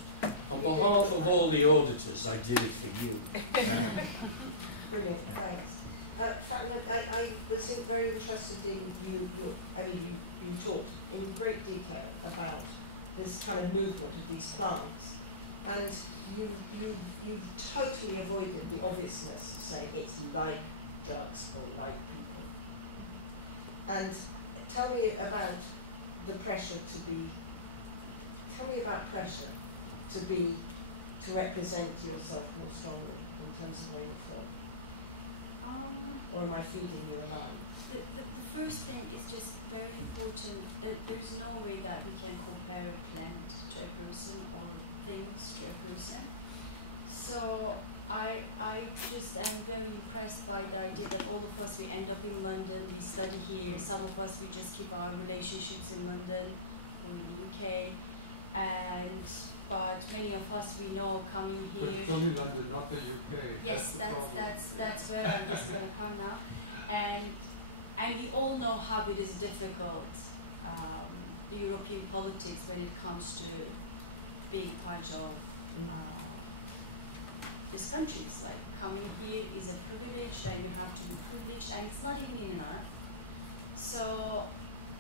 on behalf of all the auditors, I did it for you. Brilliant, thanks. Fatma, I was very interested in you talked in great detail about this kind of movement of these plants. And you totally avoided the obviousness of saying it's like drugs or like people. And tell me about the pressure to be. Tell me about pressure to represent yourself more strongly in terms of where you feel? Or am I feeding you a line? The first thing is just very important that there's no way that we can compare a plant to a person or things to a person. So I just am very impressed by the idea that all of us, we end up in London, we study here, some of us, we just keep our relationships in London or in the UK, but many of us, we know coming here. But it's only London, not the UK. Yes, that's where I'm just going to come now. And we all know how it is difficult, the European politics, when it comes to being part of this country. It's like coming here is a privilege, and you have to be privileged, and it's not even enough. So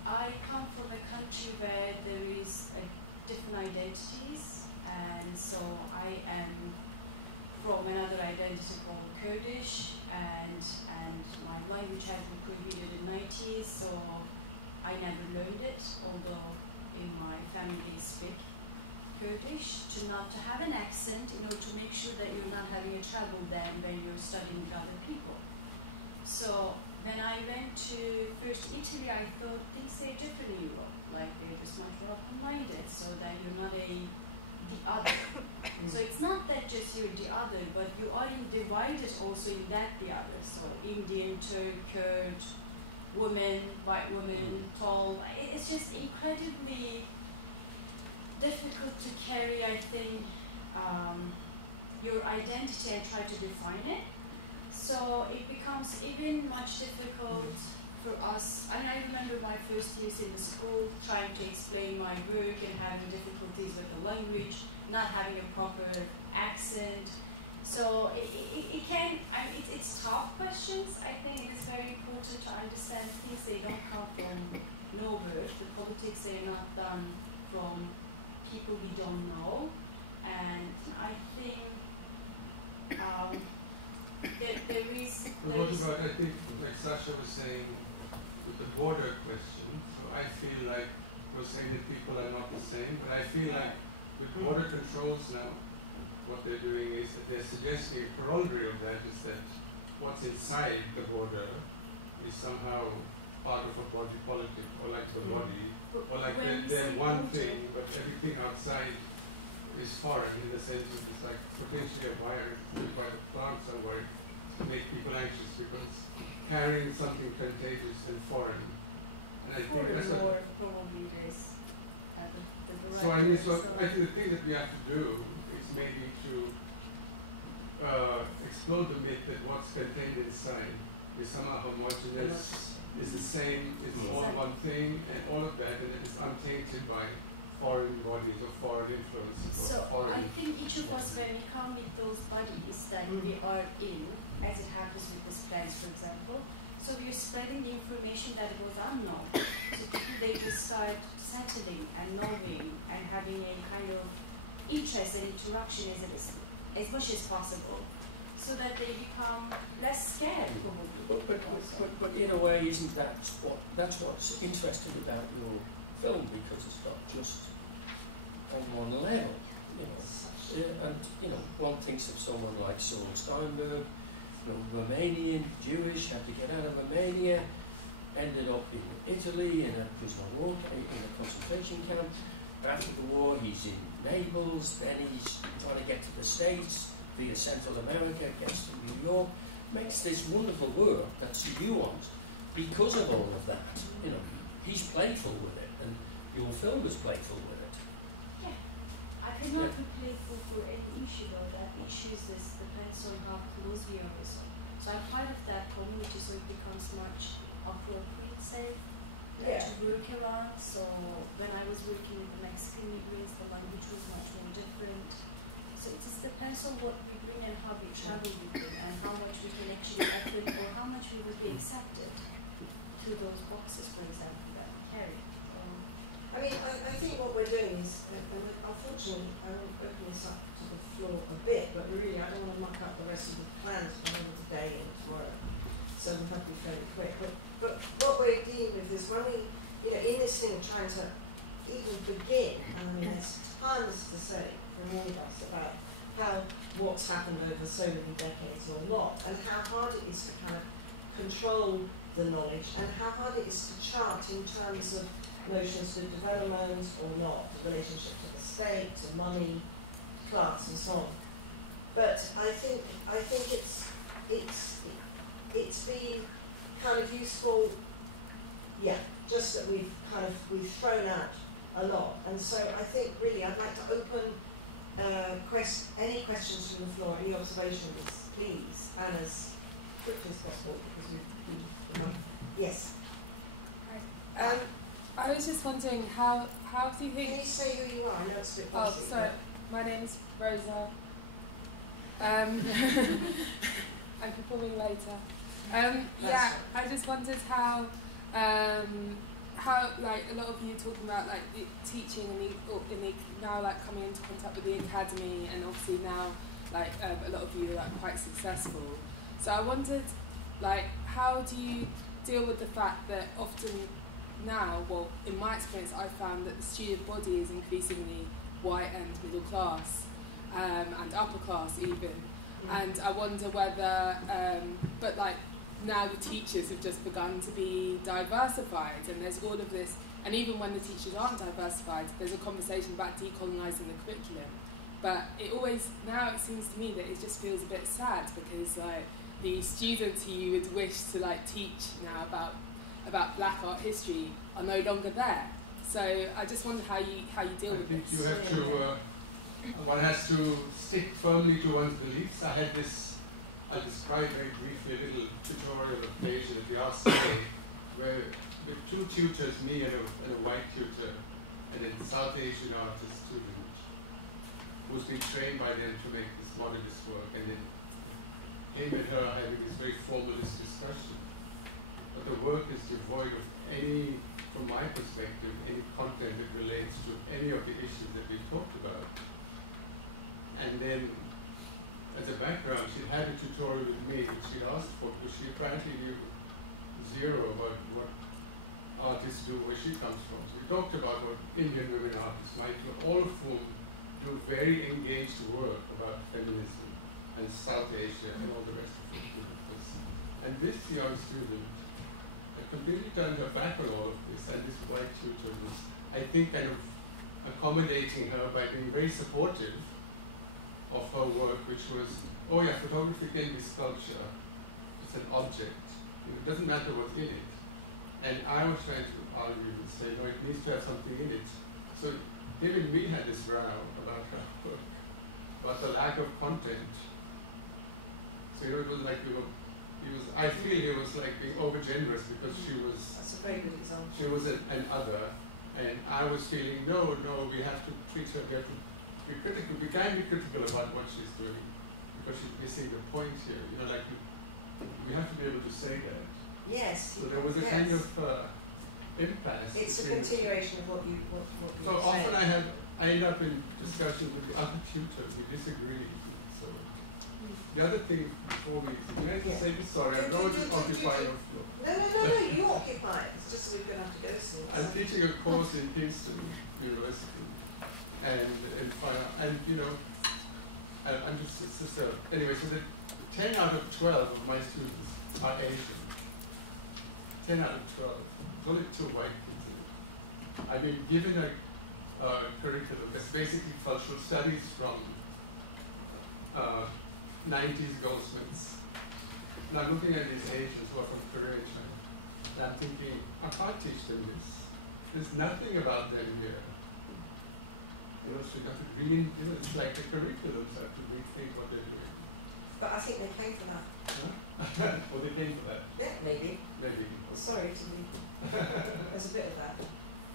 I come from a country where there is different identities, and so I am from another identity called Kurdish, and my language has been prohibited in the 90s, so I never learned it, although in my family they speak Kurdish, to have an accent in order to make sure that you're not having a trouble then when you're studying with other people. So when I went to first Italy, I thought things are different in Europe, like they're just much more open-minded, so that you're not the other. So it's not that just you're the other, but you are divided also in that the other. So Indian, Turk, Kurd, woman, white woman, tall. It's just incredibly difficult to carry, I think, your identity and try to define it. So it becomes even much difficult for us. And I remember my first years in the school trying to explain my work and having difficulties with the language, not having a proper accent. So it's tough questions. I think it's very important to understand things. They don't come from nowhere. The politics are not done from people we don't know. And I think there is... What about, I think, like Sacha was saying, with the border question, so I feel like we're saying that people are not the same, but I feel like with border controls now, what they're doing is that they're suggesting a corollary of that is that what's inside the border is somehow part of a body politic, or like the body, or like they're one thing, but everything outside is foreign in the sense that it's like potentially a virus by the plant somewhere to make people anxious because carrying something contagious and foreign. And I think that's more probably this. So I mean, I think the thing that we have to do is maybe to explode the myth that what's contained inside is somehow homogeneous, is the same, is all one thing, and all of that, and it is untainted by foreign bodies or foreign influences. So I think each of us, when we come with those bodies that we are in, as it happens with the plants, for example, so we are spreading the information that was unknown. So people, they just start settling and knowing and having a kind of interest and interaction as much as possible, so that they become less scared, probably. But in a way, isn't that's what's interesting about your film, because it's not just on one level, you know. And you know, one thinks of someone like Saul Steinberg, you know, Romanian, Jewish, had to get out of Romania, ended up in Italy in a prisoner of war, in a concentration camp. After the war, he's in Naples, then he's trying to get to the States via Central America, gets to New York, makes this wonderful work that's nuanced because of all of that. You know, he's playful with it, and your film is playful with it. Yeah, I cannot be playful for any issue though. That issue depends on how close we are with. So I'm part of that community, so it becomes much appropriate, say, to work around. So when I was working with the Mexican immigrants, the language was much more different. So it just depends on what we bring and how we travel with them, and how much we can actually offer, or how much we would be accepted through those boxes, for example, that we carry. I mean, I think what we're doing is, and unfortunately, I will open this up to the floor a bit, but really I don't want to muck up the rest of the plans for the end of the day and tomorrow, so we'll have to be fairly quick. But what we're dealing with is when we, in this thing, trying to even begin, I mean, there's tons to say from all podcast about how what's happened over so many decades or not, and how hard it is to kind of control the knowledge, and how hard it is to chart in terms of notions of development or not, the relationship to the state, to money, class, and so on. But I think it's been kind of useful, yeah, just that we've thrown out a lot. And so I think really I'd like to open any questions from the floor, any observations, please, and as quickly as possible, because yes. Right. I was just wondering how do you think? Can you say who you are? I know it's a bit Oh, bossy, sorry. My name's Rosa. I'm performing later. Yeah, I just wondered how like a lot of you talking about like the teaching and now like coming into contact with the academy, and obviously now like a lot of you are like quite successful. So I wondered, like, how do you deal with the fact that often now, well, in my experience, I found that the student body is increasingly white and middle class, and upper class even. And I wonder whether, but like now the teachers have just begun to be diversified, and there's all of this, and even when the teachers aren't diversified, there's a conversation about decolonising the curriculum. But now it seems to me that it just feels a bit sad, because like the students who you would wish to like teach now about black art history are no longer there. So I just wonder how you deal with this. You have to. One has to stick firmly to one's beliefs. I'll describe very briefly a little tutorial of page at the RCA, where the two tutors, me and a white tutor, and a South Asian artist student, who's been trained by them to make this modernist work, and then him and her having this very formalist discussion. But the work is devoid of any, from my perspective, any content that relates to any of the issues that we talked about. And then, as a background, she had a tutorial with me which she'd asked for, because she apparently knew zero about what artists do, where she comes from. So we talked about what Indian women artists might do, all of whom do very engaged work about feminism and South Asia and all the rest of it. And this young student had completely turned her back on all of this, and this white tutor was, I think, kind of accommodating her by being very supportive of her work, which was, oh yeah, photography can be sculpture. It's an object. It doesn't matter what's in it. And I was trying to argue and say, no, it needs to have something in it. So him and me had this row about her work, about the lack of content. So it was like I feel he was like being over generous, because she was. That's a very good example. She was an other, and I was feeling no, we have to treat her. We have to be critical. We can be critical about what she's doing, because she's missing the point here. You know, like we have to be able to say that. Yes. So there was a kind of impasse. It's a continuation of what you So often I end up in discussion with the other tutors. We disagree. So the other thing before we, can I just say this? Sorry, I don't want to occupy your floor. No, you occupy it. It's just we're going to have to go soon. I'm teaching a course in Kingston University, and you know, I'm just anyway. So the 10 out of 12 of my students are Asian. 10 out of 12. There's only 2 white kids in it. I've been given a curriculum that's basically cultural studies from 90s goldsmiths. And I'm looking at these Asians who are from Korea and China. And I'm thinking, I can't teach them this. There's nothing about them here. You know, so you have to it's like the curriculums have to rethink what they're doing. But I think they came for that. Huh? Well, they came for that. Yeah, maybe. Maybe. Sorry to be. There's a bit of that.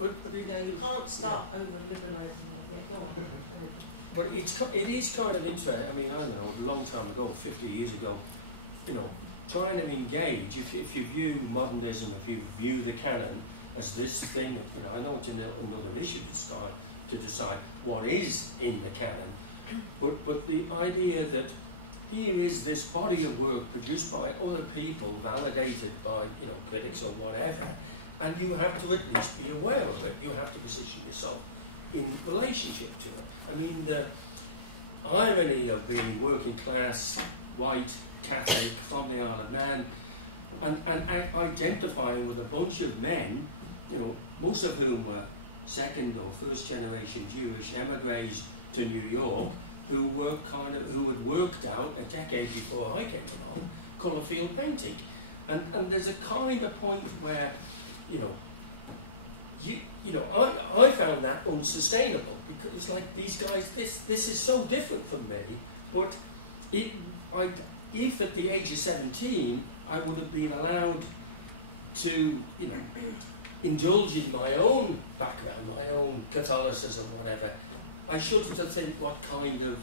But you can't start over-liberalising it. But it is kind of interesting. I mean, I don't know, a long time ago, 50 years ago, you know, trying to engage, if you view modernism, if you view the canon as this thing, you know, I know it's another issue to decide what is in the canon, but the idea that here is this body of work produced by other people, validated by, you know, critics or whatever, and you have to at least be aware of it. You have to position yourself in relationship to it. I mean, irony of being working class, white, Catholic, from the Isle of Man, and identifying with a bunch of men, you know, most of whom were second or first generation Jewish emigres to New York, who had worked out a decade before I came along colour field painting, and there's a kind of point where, you know, I found that unsustainable, because it's like, these guys, this is so different from me. But if at the age of 17 I would have been allowed to, you know, indulge in my own background, my own Catholicism, whatever, I should have think what kind of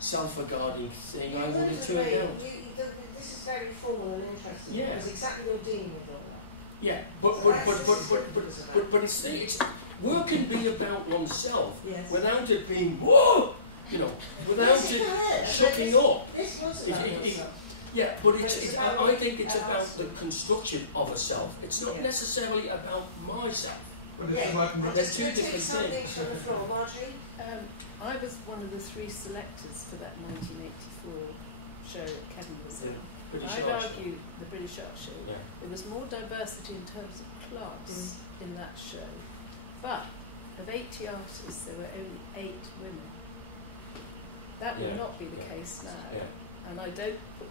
self-regarding thing I would have turned out. This is very formal and interesting. Yeah. Because exactly you're dealing with all that. Yeah, but it's work can be about oneself, yes, without it being whoa, you know, without it shocking up. This was about yourself. Yeah, but I think it's about the construction of a self. It's not necessarily about myself. There's two different things. From the floor, Marjorie. I was one of the 3 selectors for that 1984 show that Kevin was in. I'd argue the British Art Show. Yeah. There was more diversity in terms of class in that show, but of 80 artists, there were only 8 women. That will not be the case now. Yeah. And I don't put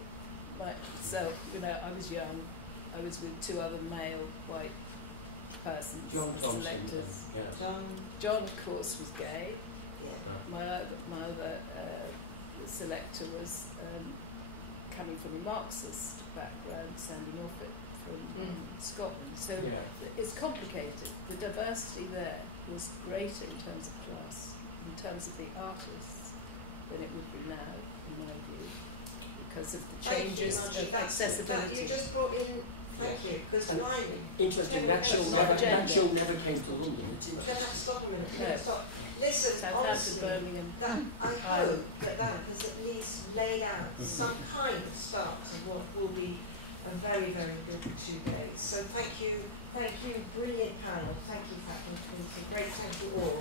myself, you know, I was young, I was with 2 other male white persons, selectors. John, of course, was gay. Yeah. My other selector was coming from a Marxist background, Sandy Moffat from Scotland. So it's complicated. The diversity there was greater in terms of class, in terms of the artists, than it would be now, in my view, because of the changes of accessibility. You just brought in, thank you, because interesting, Natural never came to London. Stop a minute. Stop. Listen, Southampton, Birmingham. I hope that has at least laid out some kind of start of what will be a very, very good 2 days. So thank you, brilliant panel. Thank you, Fatma. Great, thank you all.